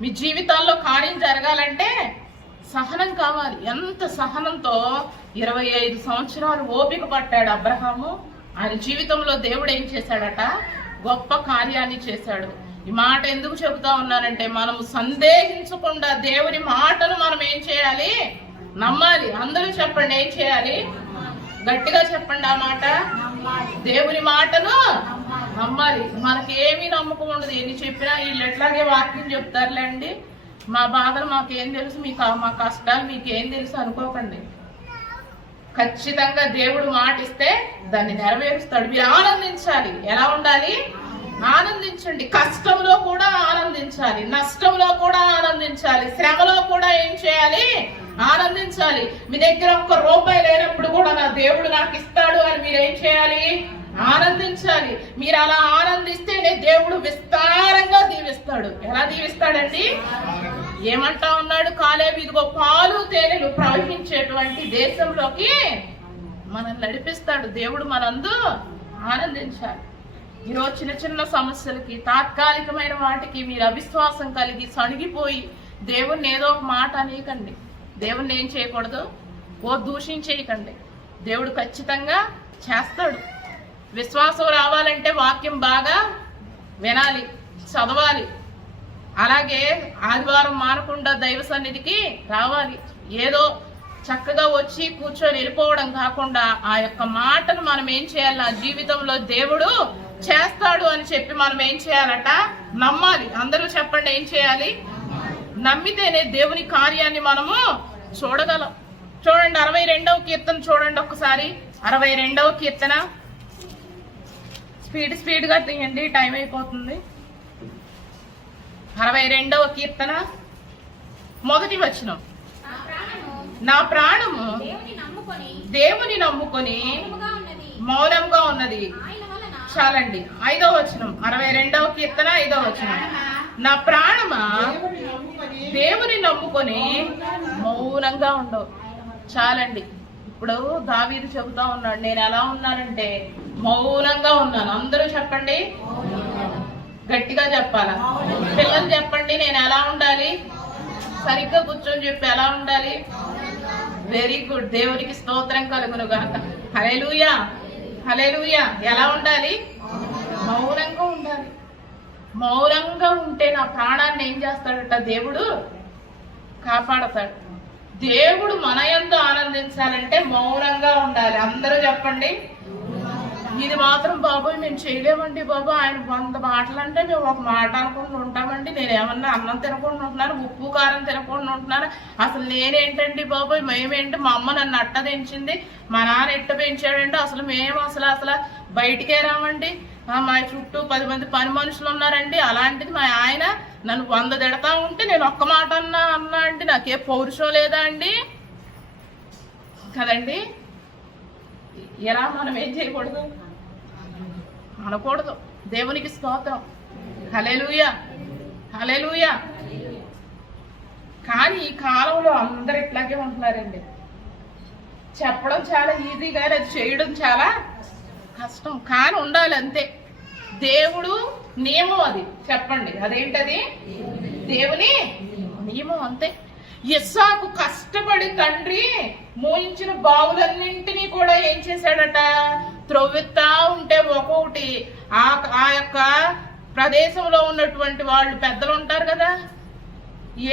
మీ జీవితాల్లో కార్యం జరగాలంటే సహనం కావాలి. ఎంత సహనంతో 25 సంవత్సరాలు ఓపిక పట్టాడు అబ్రహాము. ఆయన జీవితంలో దేవుడు ఏం చేశాడట, గొప్ప కార్యాన్ని చేశాడు. ఈ మాట ఎందుకు చెబుతా ఉన్నానంటే, మనము సందేహించకుండా దేవుని మాటను మనం ఏం చేయాలి, నమ్మాలి. అందరూ చెప్పండి, ఏం చేయాలి, గట్టిగా చెప్పండి ఆ మాట, దేవుని మాటను నమ్మాలి. మనకి ఏమీ నమ్మకం ఉండదు. ఎన్ని చెప్పినా వీళ్ళు ఎట్లాగే వాక్యం చెప్తారులేండి, మా బాధలు మాకేం తెలుసు, మా కష్టాలు మీకేం తెలుసు అనుకోకండి. ఖచ్చితంగా దేవుడు మాట ఇస్తే దాన్ని నెరవేరుస్తాడు. మీరు ఆనందించాలి. ఎలా ఉండాలి, ఆనందించండి. కష్టంలో కూడా ఆనందించాలి, నష్టంలో కూడా ఆనందించాలి, శ్రమలో కూడా ఏం చేయాలి, ఆనందించాలి. మీ దగ్గర ₹1 లేనప్పుడు కూడా నా దేవుడు నాకు ఇస్తాడు అని మీరు ఏం చేయాలి, ఆనందించాలి. మీరు అలా ఆనందిస్తేనే దేవుడు విస్తారంగా దీవిస్తాడు. ఎలా దీవిస్తాడండి, ఏమంటా ఉన్నాడు కాలేబు, ఇదిగో పాలు తేనెలు ప్రవహించేటువంటి దేశంలోకి మనల్ని నడిపిస్తాడు. దేవుడు మనందు ఆనందించాలి. ఈరోజు చిన్న చిన్న సమస్యలకి, తాత్కాలికమైన వాటికి మీరు అవిశ్వాసం కలిగి సణిగిపోయి దేవుణ్ణి ఏదో ఒక మాట అనేయకండి. దేవుణ్ణి ఏం చేయకూడదు, దూషించేయకండి. దేవుడు ఖచ్చితంగా చేస్తాడు. విశ్వాసం రావాలంటే వాక్యం బాగా వినాలి, చదవాలి. అలాగే ఆదివారం మానకుండా దైవ సన్నిధికి రావాలి. ఏదో చక్కగా వచ్చి కూర్చొని వెళ్ళిపోవడం కాకుండా ఆ యొక్క మాటను మనం ఏం చేయాలి, నా జీవితంలో దేవుడు చేస్తాడు అని చెప్పి మనం ఏం చేయాలట, నమ్మాలి. అందరూ చెప్పండి, ఏం చేయాలి, నమ్మితేనే దేవుని కార్యాన్ని మనము చూడగలం. చూడండి 62వ కీర్తన చూడండి ఒకసారి. 62వ కీర్తన స్పీడ్ గా తీయండి, టైం అయిపోతుంది. 62వ కీర్తన 1వ వచనం, నా ప్రాణము దేవుని నమ్ముకొని మౌనంగా ఉన్నది. చాలండి. 5వ వచనం, 62వ కీర్తన 5వ వచనం, నా ప్రాణమా దేవుని నమ్ముకొని మౌనంగా ఉండవు. చాలండి. ఇప్పుడు దావీదు చెబుతా ఉన్నాడు, నేను ఎలా ఉన్నానంటే మౌనంగా ఉన్నాను. అందరూ చెప్పండి, గట్టిగా చెప్పాలా. పిల్లలు చెప్పండి, నేను ఎలా ఉండాలి, సరిగ్గా కూర్చొని చెప్పి ఎలా ఉండాలి. వెరీ గుడ్, దేవునికి స్తోత్రం కలుగును గాక. హల్లెలూయా, హల్లెలూయా. ఎలా ఉండాలి, మౌనంగా ఉండాలి. మౌనంగా ఉంటే నా ప్రాణాన్ని ఏం చేస్తాడట, దేవుడు కాపాడతాడు. దేవుడు మన యందు ఆనందించాలంటే మౌనంగా ఉండాలి. అందరూ చెప్పండి, ఇది మాత్రం బాబోయ్ మేము చేయలేమండి బాబు, ఆయన 100 మాటలు అంటే మేము ఒక మాట అనుకుంటూ ఉంటామండి, నేను ఏమన్నా అన్నం తినకుండా ఉంటున్నాను, ఉప్పు కారం తినకుండా ఉంటున్నాను, అసలు నేనేంటండి బాబోయ్, మేమేంటి, మా అమ్మ నన్ను అట్ట పెంచింది, మా నాన్న ఎట్ట పెంచాడంటే అసలు మేము అసలు బయటికే రామండి, మా చుట్టూ 10 మంది పని మనుషులు ఉన్నారండి, అలాంటిది మా ఆయన నన్ను 100 తిడతా ఉంటే నేను ఒక్క మాట అన్నా అంటే నాకే పౌరుషం లేదా అండి కదండి. ఎలా మనం ఏం చేయకూడదు, అనకూడదు. దేవునికి స్తోత్రం, హల్లెలూయా హల్లెలూయా. కానీ ఈ కాలంలో అందరు ఇట్లాగే ఉంటున్నారండి. చెప్పడం చాలా ఈజీ కానీ అది చేయడం చాలా కష్టం, కానీ ఉండాలి అంతే. దేవుడు నియమం అది, చెప్పండి అదేంటది, దేవుని నియమం అంతే. ఇస్సాకు కష్టపడి తండ్రి మోయించిన బావులన్నింటినీ కూడా ఏం చేశాడట, త్రొవ్విస్తా ఉంటే ఒక్కొక్కటి ఆ యొక్క ప్రదేశంలో ఉన్నటువంటి వాళ్ళు పెద్దలు ఉంటారు కదా,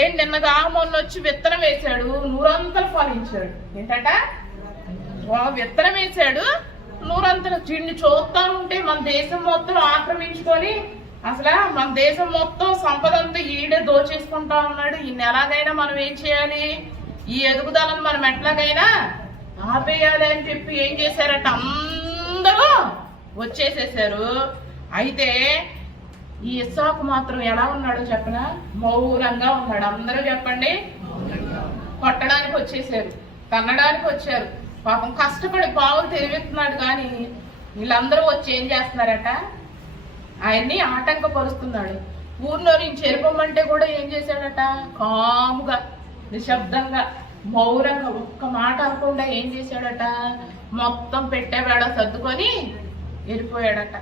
ఏం నిన్నగా మొన్న వచ్చి విత్తనం వేశాడు, 100 అంతలు ఫలించాడు. ఏంటట, విత్తనం వేశాడు 100 అంతలు. చిన్ని చూస్తా ఉంటే మన దేశం మొత్తం ఆక్రమించుకొని అసలు మన దేశం మొత్తం సంపద అంతా ఈడే దోచేసుకుంటా ఉన్నాడు. ఈయన ఎలాగైనా మనం ఏం చేయాలి, ఈ ఎదుగుదలను మనం ఎట్లాగైనా ఆపేయాలి అని చెప్పి ఏం చేశారట, అందరూ వచ్చేసేసారు. అయితే ఈ ఇస్సాకు మాత్రం ఎలా ఉన్నాడో చెప్పనా, మౌనంగా ఉన్నాడు. అందరూ చెప్పండి, కొట్టడానికి వచ్చేసారు, తన్నడానికి వచ్చారు. పాపం కష్టపడి పావులు తెలివిస్తున్నాడు, కానీ వీళ్ళందరూ వచ్చి ఏం చేస్తున్నారట, ఆయన్ని ఆటంకపరుస్తున్నాడు. ఊర్లో నుంచి చెరిపోమంటే కూడా ఏం చేశాడట, కాముగా నిశ్శబ్దంగా మౌనంగా ఒక్క మాట అనకుండా ఏం చేశాడట, మొత్తం పెట్టేవాడ సర్దుకొని వెళ్ళిపోయాడట.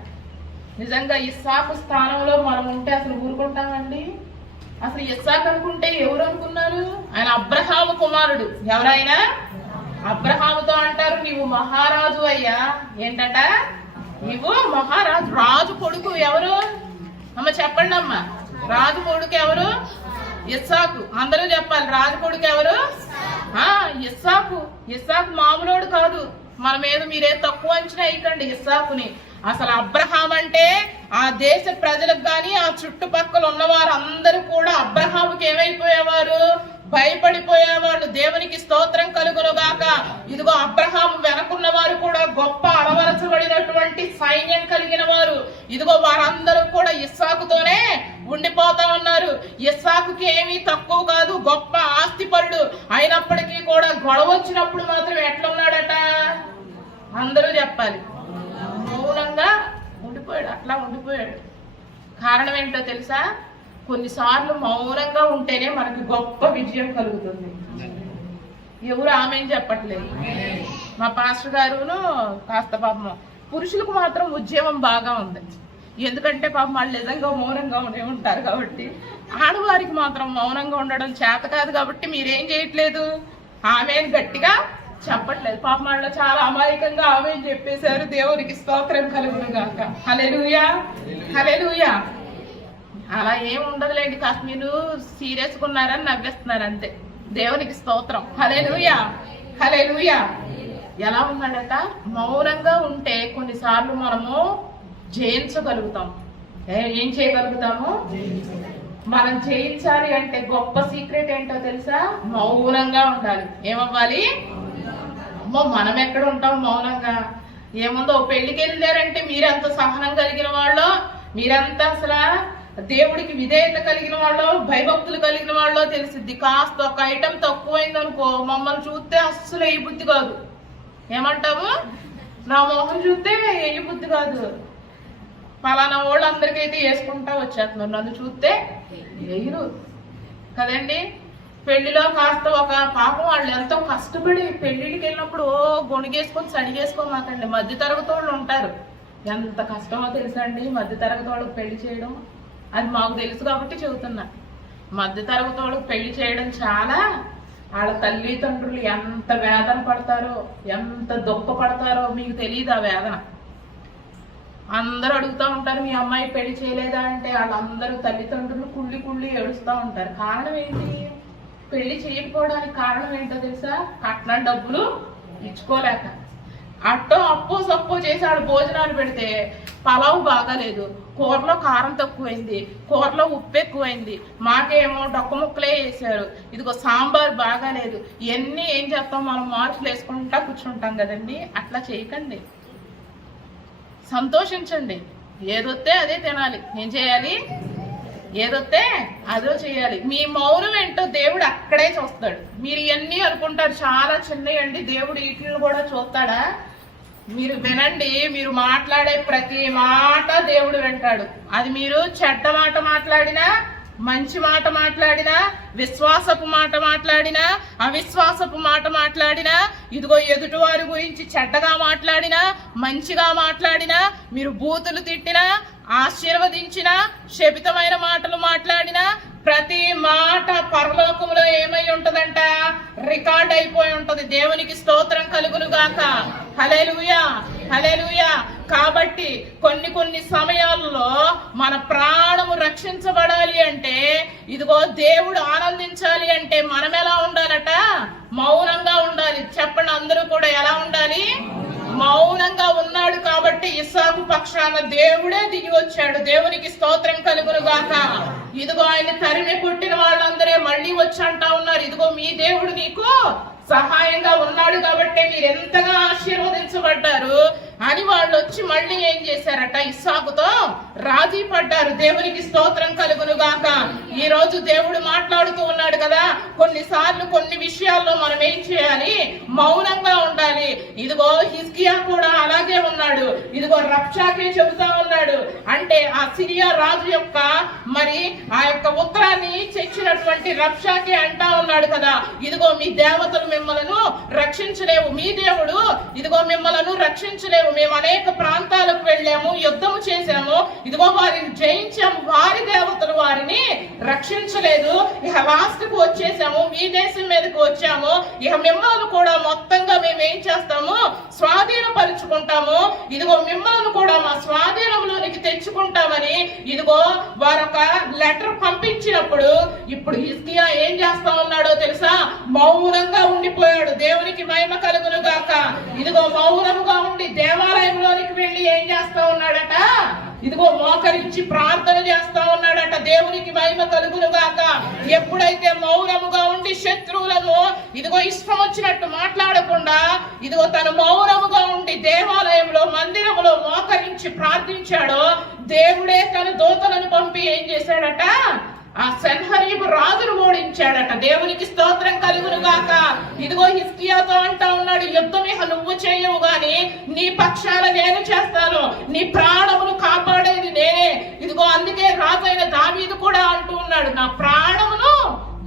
నిజంగా ఇస్సాకు స్థానంలో మనం ఉంటే అసలు ఊరుకుంటామండి? అసలు ఇస్సాకు అనుకుంటే ఎవరు అనుకున్నారు, ఆయన అబ్రహాము కుమారుడు. ఎవరైనా అబ్రహాముతో అంటారు, నీవు మహారాజు అయ్యా. ఏంటట, నీవు మహారాజు. రాజు కొడుకు ఎవరు అమ్మ, చెప్పండి అమ్మ, రాజు కొడుకు ఎవరు? ఇస్సాకు. అందరూ చెప్పాలి, రాజు కొడుకు ఎవరు? ఇస్సాకు. ఇస్సాకు మామూలోడు కాదు. మన మీద మీరే తక్కువ అంచనా వేయకండి ఇస్సాకుని. అసలు అబ్రహాం అంటే ఆ దేశ ప్రజలకు కానీ ఆ చుట్టుపక్కల ఉన్నవారు అందరూ కూడా అబ్రహాముకి ఏమైపోయేవారు, భయపడిపోయేవాళ్ళు. దేవునికి స్తోత్రం కలుగునుగాక. ఇదిగో అబ్రహాము వెనకున్న వారు కూడా గొప్ప అలవరచబడినటువంటి సైన్యం కలిగిన వారు. ఇదిగో వారందరూ కూడా ఇస్సాకుతోనే ఉండిపోతా ఉన్నారు. ఇస్సాకుకి ఏమీ తక్కువ కాదు, గొప్ప ఆస్తిపరుడు. అయినప్పటికీ కూడా గొడవ వచ్చినప్పుడు మాత్రం ఎట్లున్నాడట, అందరూ చెప్పాలి, మౌనంగా ఉండిపోయాడు. అట్లా ఉండిపోయాడు. కారణం ఏంటో తెలుసా, కొన్నిసార్లు మౌనంగా ఉంటేనే మనకి గొప్ప విజయం కలుగుతుంది. ఎవరు ఆమె చెప్పట్లేదు. మా పాస్టర్ గారును కాస్త పాపం పురుషులకు మాత్రం ఉద్యమం బాగా ఉంది. ఎందుకంటే పాపం వాళ్ళు నిజంగా మౌనంగా ఉంటారు కాబట్టి. ఆడవారికి మాత్రం మౌనంగా ఉండడం చేత కాదు కాబట్టి మీరేం చేయట్లేదు, ఆమె గట్టిగా చెప్పట్లేదు. పాపం వాళ్ళు చాలా అమాయకంగా ఆమె చెప్పేశారు. దేవునికి స్తోత్రం కలుగునుగాక. హల్లెలూయా హల్లెలూయా. అలా ఏం ఉండదులేండి, కాస్త మీరు సీరియస్గా ఉన్నారని నవ్వేస్తున్నారు అంతే. దేవునికి స్తోత్రం. హల్లెలూయా హల్లెలూయా. ఎలా ఉన్నాడట, మౌనంగా ఉంటే కొన్నిసార్లు మనము జయించగలుగుతాం. ఏం చేయగలుగుతాము, మనం జయించాలి అంటే గొప్ప సీక్రెట్ ఏంటో తెలుసా, మౌనంగా ఉండాలి. ఏమవ్వాలి, మనం ఎక్కడ ఉంటాం మౌనంగా. ఏముందో పెళ్లికి వెళ్ళారంటే మీరెంత సహనం కలిగిన వాళ్ళు, మీరంతా అసలు దేవుడికి విధేయత కలిగిన వాళ్ళు, భయభక్తులు కలిగిన వాళ్ళు తెలిసిద్ది. కాస్త ఒక ఐటెం తక్కువైందనుకో మమ్మల్ని చూస్తే అస్సలు ఏ బుద్ధి కాదు. ఏమంటాము, నా మొహం చూస్తే ఏ బుద్ధి కాదు. పలానా వాళ్ళు అందరికైతే వేసుకుంటా వచ్చేస్తున్నారు, నన్ను చూస్తే వేయరు కదండి. పెళ్లిలో కాస్త ఒక పాపం వాళ్ళు ఎంతో కష్టపడి పెళ్లికి వెళ్ళినప్పుడు గొణిగేసుకొని సడిగేసుకోమాకండి. మధ్య తరగతి వాళ్ళు ఉంటారు, ఎంత కష్టమో తెలుసా అండి మధ్య తరగతి వాళ్ళకి పెళ్లి చేయడం. అది మాకు తెలుసు కాబట్టి చెబుతున్నా. మధ్య తరగతి వాళ్ళకి పెళ్లి చేయడం చాలా, వాళ్ళ తల్లిదండ్రులు ఎంత వేదన పడతారో, ఎంత దుఃఖపడతారో మీకు తెలియదు ఆ వేదన. అందరూ అడుగుతూ ఉంటారు, మీ అమ్మాయి పెళ్లి చేయలేదా అంటే వాళ్ళందరూ తల్లిదండ్రులు కుళ్ళి ఏడుస్తూ ఉంటారు. కారణం ఏంటి, పెళ్లి చేయకపోవడానికి కారణం ఏంటో తెలుసా, కట్నం డబ్బులు ఇచ్చుకోలేక. అట్టో అప్పు సప్పు చేశాడు భోజనాలు పెడితే పలావు బాగాలేదు, కూరలో కారం తక్కువైంది, కూరలో ఉప్పు ఎక్కువైంది, మాకేమో డొక్క ముక్కలే వేసారు, ఇదిగో సాంబార్ బాగాలేదు. ఇవన్నీ ఏం చేస్తాం, మనం మార్కులు వేసుకుంటా కూర్చుంటాం కదండి. అట్లా చేయకండి, సంతోషించండి. ఏదొస్తే అదే తినాలి. ఏం చేయాలి? ఏదొస్తే అదో చేయాలి. మీ మౌనం ఏంటో దేవుడు అక్కడే చూస్తాడు. మీరు ఇవన్నీ అనుకుంటారు చాలా చిన్నయండి, దేవుడు వీటిని కూడా చూస్తాడా? మీరు వినండి, మీరు మాట్లాడే ప్రతి మాట దేవుడు వింటాడు. అది మీరు చెడ్డ మాట మాట్లాడినా, మంచి మాట మాట్లాడినా, విశ్వాసపు మాట మాట్లాడినా, అవిశ్వాసపు మాట మాట్లాడినా, ఇదిగో ఎదుటి వారి గురించి చెడ్డగా మాట్లాడినా, మంచిగా మాట్లాడినా, మీరు బూతులు తిట్టినా, ఆశీర్వదించినా, శపితమైన మాటలు మాట్లాడినా, ప్రతి మాట పరలోకములో ఏమై ఉంటదంట? రికార్డ్ అయిపోయి ఉంటది. దేవునికి స్తోత్రం కలుగును గాక. హల్లెలూయా, హల్లెలూయా. కాబట్టి కొన్ని సమయాల్లో మన ప్రాణము రక్షించబడాలి అంటే, ఇదిగో దేవుడు ఆనందించాలి అంటే మనం ఎలా ఉండాలట? మౌనంగా ఉండాలి. చెప్పండి అందరూ కూడా, ఎలా ఉండాలి? మౌనంగా ఉన్నాడు కాబట్టి ఇస్సాకు పక్షాన దేవుడే దిగి వచ్చాడు. దేవునికి స్తోత్రం కలుగును గాక. ఇదిగో ఆయన తరిమి కొట్టిన వాళ్ళందరే మళ్ళీ వచ్చి అంటా ఉన్నారు, ఇదిగో మీ దేవుడు నీకు సహాయంగా ఉన్నాడు కాబట్టి మీరు ఎంతగా ఆశీర్వదించబడ్డారు అని వాళ్ళు వచ్చి మళ్ళీ ఏం చేశారట? ఇస్సాకుతో రాజీ పడ్డారు. దేవునికి స్తోత్రం కలుగును గాక. ఈ రోజు దేవుడు మాట్లాడుతూ ఉన్నాడు కదా, కొన్నిసార్లు కొన్ని విషయాల్లో మనం ఏం చేయాలి? మౌనంగా ఉండాలి. ఇదిగో హిజ్కియా కూడా అలాగే ఉన్నాడు. ఇదిగో రబ్షాకే చెబుతా ఉన్నాడు. అంటే ఆ సిరియా రాజు యొక్క మరి ఆ యొక్క ఉత్తరాన్ని తెచ్చినటువంటి రబ్షాకే అంటా ఉన్నాడు కదా, ఇదిగో మీ దేవతలు మిమ్మలను రక్షించలేవు, మీ దేవుడు ఇదిగో మిమ్మలను రక్షించలేవు, మేము అనేక ప్రాంతాలకు వెళ్ళాము, యుద్ధము చేశాము, ఇదిగో వారిని జయించాము, వారి దేవతలు వారిని రక్షించలేదు, ఇక లాస్ట్ కు వచ్చేసాము, మీ దేశం మీదకి వచ్చాము, ఇక మిమ్మల్ని కూడా మొత్తంగా మేము ఏం చేస్తాము? స్వాధీనపరుచుకుంటాము, ఇదిగో మిమ్మల్ని కూడా మా స్వాధీనంలోనికి తెచ్చుకుంటామని ఇదిగో వారొక లెటర్ పంపించినప్పుడు ఇప్పుడు హిజ్కియా ఏం చేస్తా ఉన్నాడో తెలుసా? మౌనంగా ఉండిపోయాడు. దేవునికి మహిమ కలుగును గాక. ఇదిగో మౌనముగా ఉండి దేవాలయంలోనికి వెళ్ళి ఏం చేస్తా ఉన్నాడట? ఇదిగో మోకరించి ప్రార్థన చేస్తా ఉన్నాడట. దేవునికి మహిమ కలుగును గాక. ఎప్పుడైతే మౌనముగా ఉండి శత్రువులను ఇదిగో ఇష్టం వచ్చినట్టు మాట్లాడకుండా ఇదిగో తను మౌనముగా ఉండి దేవాలయంలో మందిరంలో మోకరించి ప్రార్థించాడో, దేవుడే తన దూతలను పంపి ఏం చేశాడట? ఆ సెన్హరీబు రాజును ఓడించాడట. దేవునికి స్తోత్రం కలుగును గాక. ఇదిగో హిజ్కియాతో అంటా ఉన్నాడు, యుద్ధం ఇక నువ్వు చేయవు గాని నీ పక్షాన నేను చేస్తాను, నీ ప్రాణమును కాపాడేది నేనే. ఇదిగో అందుకే రాజైన దావీదు కూడా అంటూ ఉన్నాడు, నా ప్రాణమును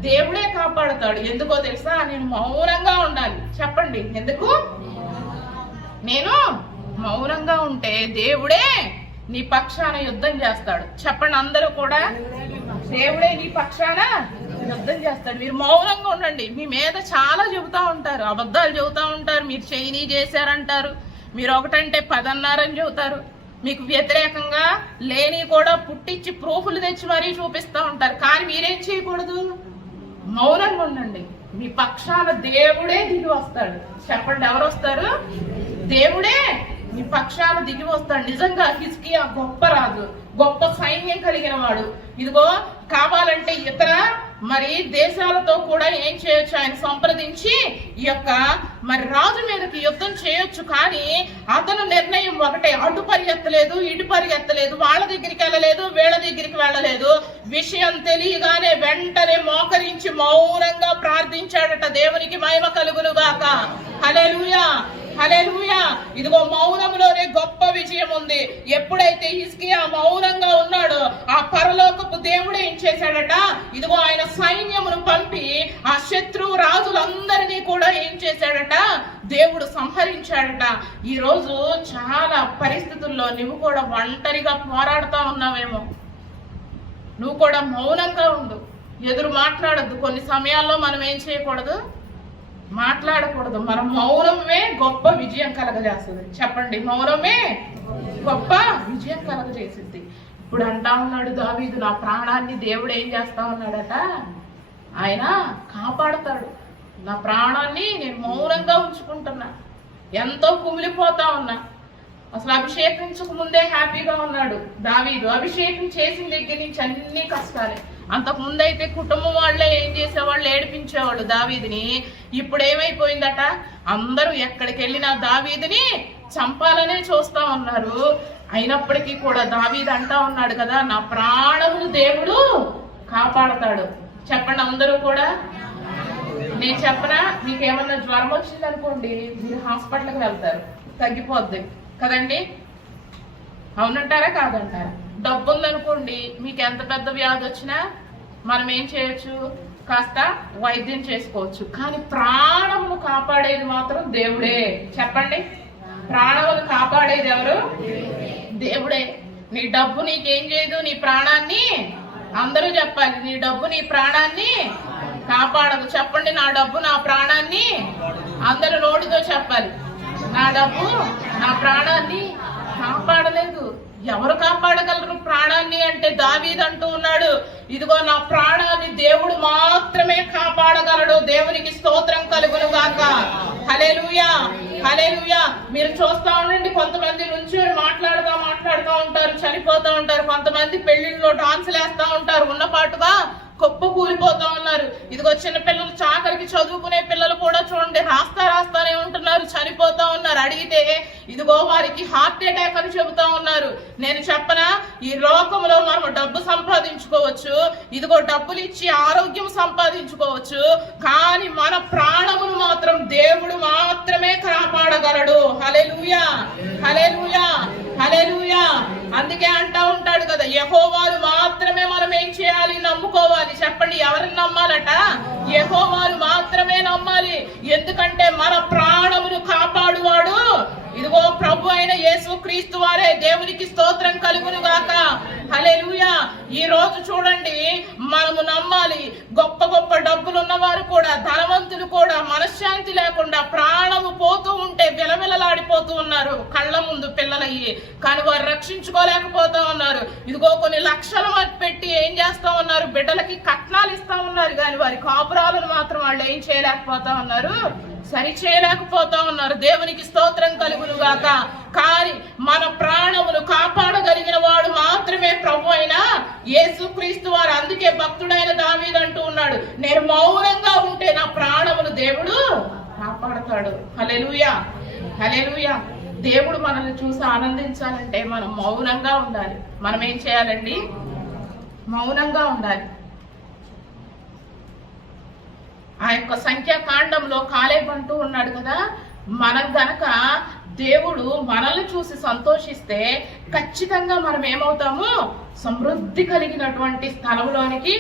దేవుడే కాపాడుతాడు. ఎందుకో తెలుసా? నేను మౌనంగా ఉండాలి. చెప్పండి ఎందుకు? నేను మౌనంగా ఉంటే దేవుడే నీ పక్షాన యుద్ధం చేస్తాడు. చెప్పండి అందరూ కూడా, దేవుడే నీ పక్షాన యుద్ధం చేస్తాడు. మీరు మౌనంగా ఉండండి. మీ మీద చాలా చెబుతా ఉంటారు, అబద్ధాలు చెబుతా ఉంటారు, మీరు చేయని చేశారంటారు, మీరు ఒకటంటే 10 అన్నారని చెబుతారు, మీకు వ్యతిరేకంగా లేని కూడా పుట్టించి ప్రూఫ్లు తెచ్చి మరీ చూపిస్తూ ఉంటారు. కానీ మీరేం చేయకూడదు? మౌనంగా ఉండండి. మీ పక్షాన దేవుడే దిగి వస్తాడు. చెప్పండి ఎవరు వస్తారు? దేవుడే మీ పక్షాన దిగి వస్తాడు. నిజంగా హిజ్కియా గొప్ప రాజు, గొప్ప సైన్యం కలిగిన వాడు. ఇదిగో కావాలంటే ఇతర మరి దేశాలతో కూడా ఏం చేయొచ్చు? ఆయన సంప్రదించి ఈ యొక్క మరి రాజు మీదకి యుద్ధం చేయొచ్చు. కానీ అతను నిర్ణయం ఒకటే, అటు పరిగెత్తలేదు, ఇటు పరిగెత్తలేదు, వాళ్ళ దగ్గరికి వెళ్ళలేదు, వీళ్ళ దగ్గరికి వెళ్ళలేదు. విషయం తెలియగానే వెంటనే మోకరించి మౌనంగా ప్రార్థించాడట. దేవునికి మహిమ కలుగును గాక. హల్లెలూయా, హల్లెలూయా. ఇదిగో మౌనంలోనే గొప్ప విజయం ఉంది. ఎప్పుడైతే హిజ్కియా మౌనంగా ఉన్నాడో ఆ పరలోకపు దేవుడు ఏం చేశాడట? ఇదిగో ఆయన సైన్యమును పంపి ఆ శత్రు రాజులందరినీ కూడా ఏం చేశాడట? దేవుడు సంహరించాడట. ఈ రోజు చాలా పరిస్థితుల్లో నువ్వు కూడా ఒంటరిగా పోరాడుతా ఉన్నావేమో. నువ్వు కూడా మౌనంగా ఉండు, ఎదురు మాట్లాడద్దు. కొన్ని సమయాల్లో మనం ఏం చేయకూడదు? మాట్లాడకూడదు. మన మౌనమే గొప్ప విజయం కలగజేస్తుంది. చెప్పండి, మౌనమే గొప్ప విజయం కలగజేసింది. ఇప్పుడు అంటా ఉన్నాడు దావీదు, నా ప్రాణాన్ని దేవుడు ఏం చేస్తా ఉన్నాడట? ఆయన కాపాడతాడు. నా ప్రాణాన్ని నేను మౌనంగా ఉంచుకుంటున్నా. ఎంతో కుమిలిపోతా ఉన్నా. అసలు అభిషేకించక ముందే హ్యాపీగా ఉన్నాడు దావీదు. అభిషేకం చేసిన దగ్గర నుంచి అన్ని కష్టాలే. అంతకు ముందైతే కుటుంబం వాళ్ళే ఏం చేసేవాళ్ళు, ఏడిపించేవాళ్ళు దావీదుని. ఇప్పుడు ఏమైపోయిందట, అందరూ ఎక్కడికి వెళ్ళినా దావీదుని చంపాలనే చూస్తా ఉన్నారు. అయినప్పటికీ కూడా దావీదు అంటా ఉన్నాడు కదా, నా ప్రాణమును దేవుడు కాపాడతాడు. చెప్పండి అందరూ కూడా. నేను చెప్పనా, మీకేమన్నా జ్వరం వచ్చింది అనుకోండి, మీరు హాస్పిటల్కి వెళ్తారు, తగ్గిపోద్ది కదండి, అవునంటారా కాదంటారా? డబ్బు ఉందనుకోండి, మీకు ఎంత పెద్ద వ్యాధి వచ్చినా మనం ఏం చేయొచ్చు, కాస్త వైద్యం చేసుకోవచ్చు. కానీ ప్రాణమును కాపాడేది మాత్రం దేవుడే. చెప్పండి, ప్రాణమును కాపాడేది ఎవరు? దేవుడే. నీ డబ్బు నీకేం చేయదు, నీ ప్రాణాన్ని, అందరూ చెప్పాలి, నీ డబ్బు నీ ప్రాణాన్ని కాపాడదు. చెప్పండి, నా డబ్బు నా ప్రాణాన్ని, అందరూ నోటితో చెప్పాలి, నా డబ్బు నా ప్రాణాన్ని కాపాడలేదు. ఎవరు కాపాడగలరు ప్రాణాన్ని అంటే దావీదు అంటూ ఉన్నాడు, ఇదిగో నా ప్రాణాన్ని దేవుడు మాత్రమే కాపాడగలడు. దేవునికి స్తోత్రం కలుగును గాక. హల్లెలూయా, హల్లెలూయా. మీరు చూస్తా ఉండండి, కొంతమంది నుంచి మాట్లాడుతూ ఉంటారు, చనిపోతూ ఉంటారు. కొంతమంది పెళ్లిళ్ళలో డాన్సులు వేస్తా ఉంటారు, ఉన్నపాటుగా గొప్ప కూలిపోతా ఉన్నారు. ఇదిగో చిన్న పిల్లలు, చాకరికి చదువుకునే పిల్లలు కూడా చూడండి, రాస్తానే ఉంటున్నారు, చనిపోతా ఉన్నారు. అడిగితే ఇదిగో వారికి హార్ట్ అటాక్ అని చెబుతా ఉన్నారు. నేను చెప్పనా, ఈ లోకంలో మనం డబ్బు సంపాదించుకోవచ్చు, ఇదిగో డబ్బులు ఇచ్చి ఆరోగ్యం సంపాదించుకోవచ్చు, కానీ మన ప్రాణమును మాత్రం దేవుడు మాత్రమే కాపాడగలడు. హల్లెలూయా, హల్లెలూయా, హల్లెలూయా. అందుకే అంటా ఉంటాడు కదా, యెహోవాను మాత్రమే మనం ఏం చేయాలి, నమ్ముకోవాలి. చెప్పండి, ఎవరిని నమ్మాలట? యెహోవాను మాత్రమే నమ్మాలి. ఎందుకంటే మన ప్రాణమును కాపాడువాడు ఇదిగో ప్రభు అయిన యేసుక్రీస్తు వారే. దేవునికి స్తోత్రం కలుగును గాక. హల్లెలూయా. ఈ రోజు చూడండి, మనము నమ్మాలి. గొప్ప గొప్ప డబ్బులు ఉన్నవారు కూడా, ధనవంతులు కూడా మనశ్శాంతి లేకుండా ప్రాణము పోతూ ఉంటే విలవిలలాడిపోతూ ఉన్నారు కళ్ళ ముందు పిల్లలయ్యి. కానీ వారు రక్షించుకోలేకపోతా ఉన్నారు. ఇదిగో కొన్ని లక్షలు పెట్టి ఏం చేస్తా ఉన్నారు, బిడ్డలకి కట్నాలు ఇస్తా ఉన్నారు, కానీ వారి కాపురాలను మాత్రం వాళ్ళు ఏం చేయలేకపోతా ఉన్నారు, సరి చేయలేకపోతా ఉన్నారు. దేవునికి స్తోత్రం కలుగును గాక. కానీ మన ప్రాణమును కాపాడగలిగిన వాడు మాత్రమే ప్రభు అయిన యేసుక్రీస్తు వారు. అందుకే భక్తుడైన దావీదు అంటూ ఉన్నాడు, నేను మౌనంగా ఉంటే నా ప్రాణమును దేవుడు కాపాడతాడు. హల్లెలూయా, హల్లెలూయా. దేవుడు మనల్ని చూసి ఆనందించాలంటే మనం మౌనంగా ఉండాలి. మనం ఏం చేయాలండి, మౌనంగా ఉండాలి. ఆ యొక్క సంఖ్యాకాండంలో కాలేబు అంటూ ఉన్నాడు కదా, మనం గనక దేవుడు మనల్ని చూసి సంతోషిస్తే ఖచ్చితంగా మనం ఏమవుతాము, సమృద్ధి కలిగినటువంటి స్థలంలోనికి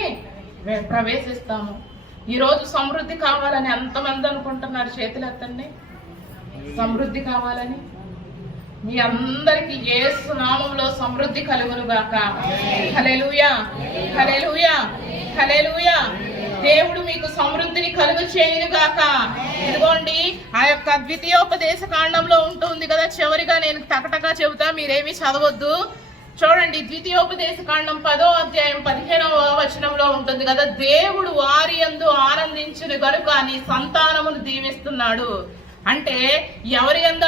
ప్రవేశిస్తాము. ఈరోజు సమృద్ధి కావాలని ఎంతమంది అనుకుంటున్నారు? చేతులు ఎత్తండి. సమృద్ధి కావాలని మీ అందరికి యేసు నామములో సమృద్ధి కలుగును గాక. హల్లెలూయా, హల్లెలూయా, హల్లెలూయా. దేవుడు మీకు సమృద్ధిని కలుగు చేయను గాక. ఇదిగోండి, ఆ యొక్క ద్వితీయోపదేశ కాండంలో ఉంటుంది కదా, చివరిగా నేను టకటగా చెబుతా, మీరేమీ చదవద్దు. చూడండి, ద్వితీయోపదేశ కాండం 10వ అధ్యాయం 15వ వచనంలో ఉంటుంది కదా, దేవుడు వారి యందు ఆనందించును గనుక నీ సంతానమును దీవిస్తున్నాడు. అంటే ఎవరి యందు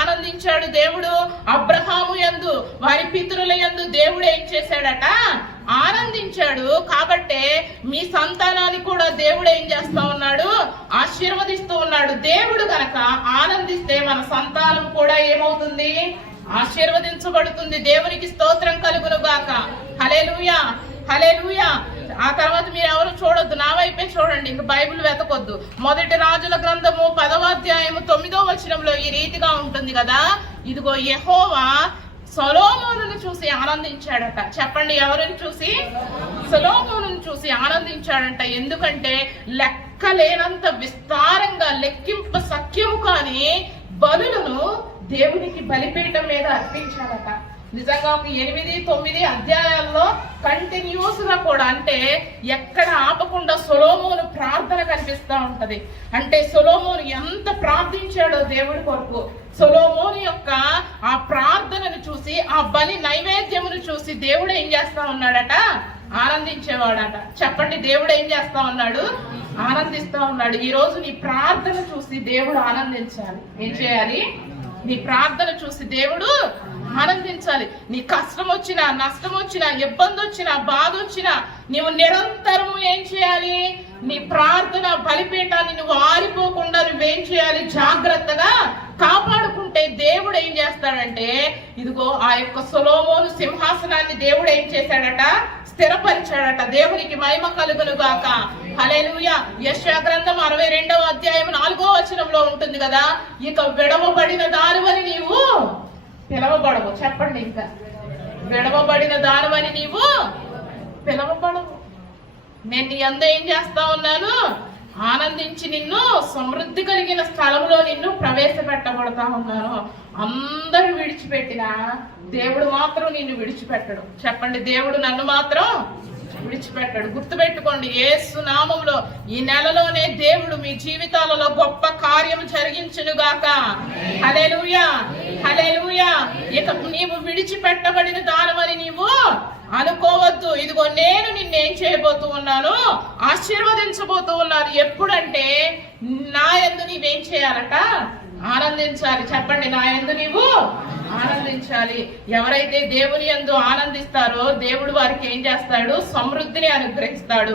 ఆనందించాడు దేవుడు? అబ్రహాము యందు, వారి పితరుల యందు దేవుడు ఏం చేశాడట, ఆనందించాడు. కాబట్టే మీ సంతానాన్ని కూడా దేవుడు ఏం చేస్తా ఉన్నాడు, ఆశీర్వదిస్తూ ఉన్నాడు. దేవుడు గనక ఆనందిస్తే మన సంతానం కూడా ఏమవుతుంది, ఆశీర్వదించబడుతుంది. దేవునికి స్తోత్రం కలుగును గాక. హల్లెలూయా, హల్లెలూయా. ఆ తర్వాత మీరు ఎవరు చూడొద్దు, నా వైపే చూడండి, ఇంక బైబిల్ వెతకొద్దు. మొదటి రాజుల గ్రంథము 10వ అధ్యాయము 9వ వచనంలో ఈ రీతిగా ఉంటుంది కదా, ఇదిగో యెహోవా సొలొమోనును చూసి ఆనందించాడట. చెప్పండి, ఎవరిని చూసి? సొలొమోనును చూసి ఆనందించాడంట. ఎందుకంటే లెక్కలేనంత విస్తారంగా, లెక్కింప సఖ్యము కాని బలులను దేవునికి బలిపీఠం మీద అర్పించాడట. నిజంగా ఒక 8-9 అధ్యాయాల్లో కంటిన్యూస్ గా కూడా, అంటే ఎక్కడ ఆపకుండా సొలొమోను ప్రార్థన కనిపిస్తా ఉంటది. అంటే సొలొమోను ఎంత ప్రార్థించాడో దేవుడి కొరకు. సొలొమోను యొక్క ఆ ప్రార్థనను చూసి, ఆ బలి నైవేద్యమును చూసి దేవుడు ఏం చేస్తా ఉన్నాడట, ఆనందించేవాడట. చెప్పండి, దేవుడు ఏం చేస్తా ఉన్నాడు, ఆనందిస్తా ఉన్నాడు. ఈ రోజు నీ ప్రార్థన చూసి దేవుడు ఆనందించాలి. ఏం చేయాలి? నీ ప్రార్థన చూసి దేవుడు ఆనందించాలి. నీ కష్టం వచ్చినా, నష్టం వచ్చినా, ఇబ్బంది వచ్చినా, బాధ వచ్చినా నీవు నిరంతరము ఏం చేయాలి? నీ ప్రార్థన బలిపీఠాన్ని నువ్వు ఆరిపోకుండా నువ్వేం చేయాలి? జాగ్రత్తగా కాపాడుకుంటే దేవుడు ఏం చేస్తాడంటే, ఇదిగో ఆ యొక్క సొలొమోను సింహాసనాన్ని దేవుడు ఏం చేశాడట? స్థిరపరిచాడట. దేవునికి మహిమ కలుగును గాక. హల్లెలూయా. యెషయా గ్రంథం 62వ అధ్యాయం 4వ వచనంలో ఉంటుంది కదా, ఇక విడవబడిన దానివని నీవు పిలవబడవు. చెప్పండి, ఇంకా విడవబడిన దానివని నీవు పిలవబడవు. నేను నీ అందు ఏం చేస్తా ఉన్నాను? ఆనందించి నిన్ను సమృద్ధి కలిగిన స్థలంలో నిన్ను ప్రవేశపెట్టబడతా ఉన్నాను. అందరూ విడిచిపెట్టినా దేవుడు మాత్రం నిన్ను విడిచిపెట్టడు. చెప్పండి, దేవుడు నన్ను మాత్రం విడిచిపెట్టాడు. గుర్తుపెట్టుకోండి, యేసు నామములో ఈ నెలలోనే దేవుడు మీ జీవితాలలో గొప్ప కార్యం జరిగించునుగాక. హల్లెలూయా, హల్లెలూయా. ఇక నీవు విడిచిపెట్టబడిన దానివని నీవు అనుకోవద్దు. ఇదిగో నేను నిన్నేం చేయబోతూ ఉన్నాను? ఆశీర్వదించబోతూ ఉన్నాను. ఎప్పుడంటే నా యందు నీవేం చేయాలట? ఆనందించాలి. చెప్పండి, నా యందు నీవు ఆనందించాలి. ఎవరైతే దేవుని యందు ఆనందిస్తారో దేవుడు వారికి ఏం చేస్తాడు? సమృద్ధిని అనుగ్రహిస్తాడు.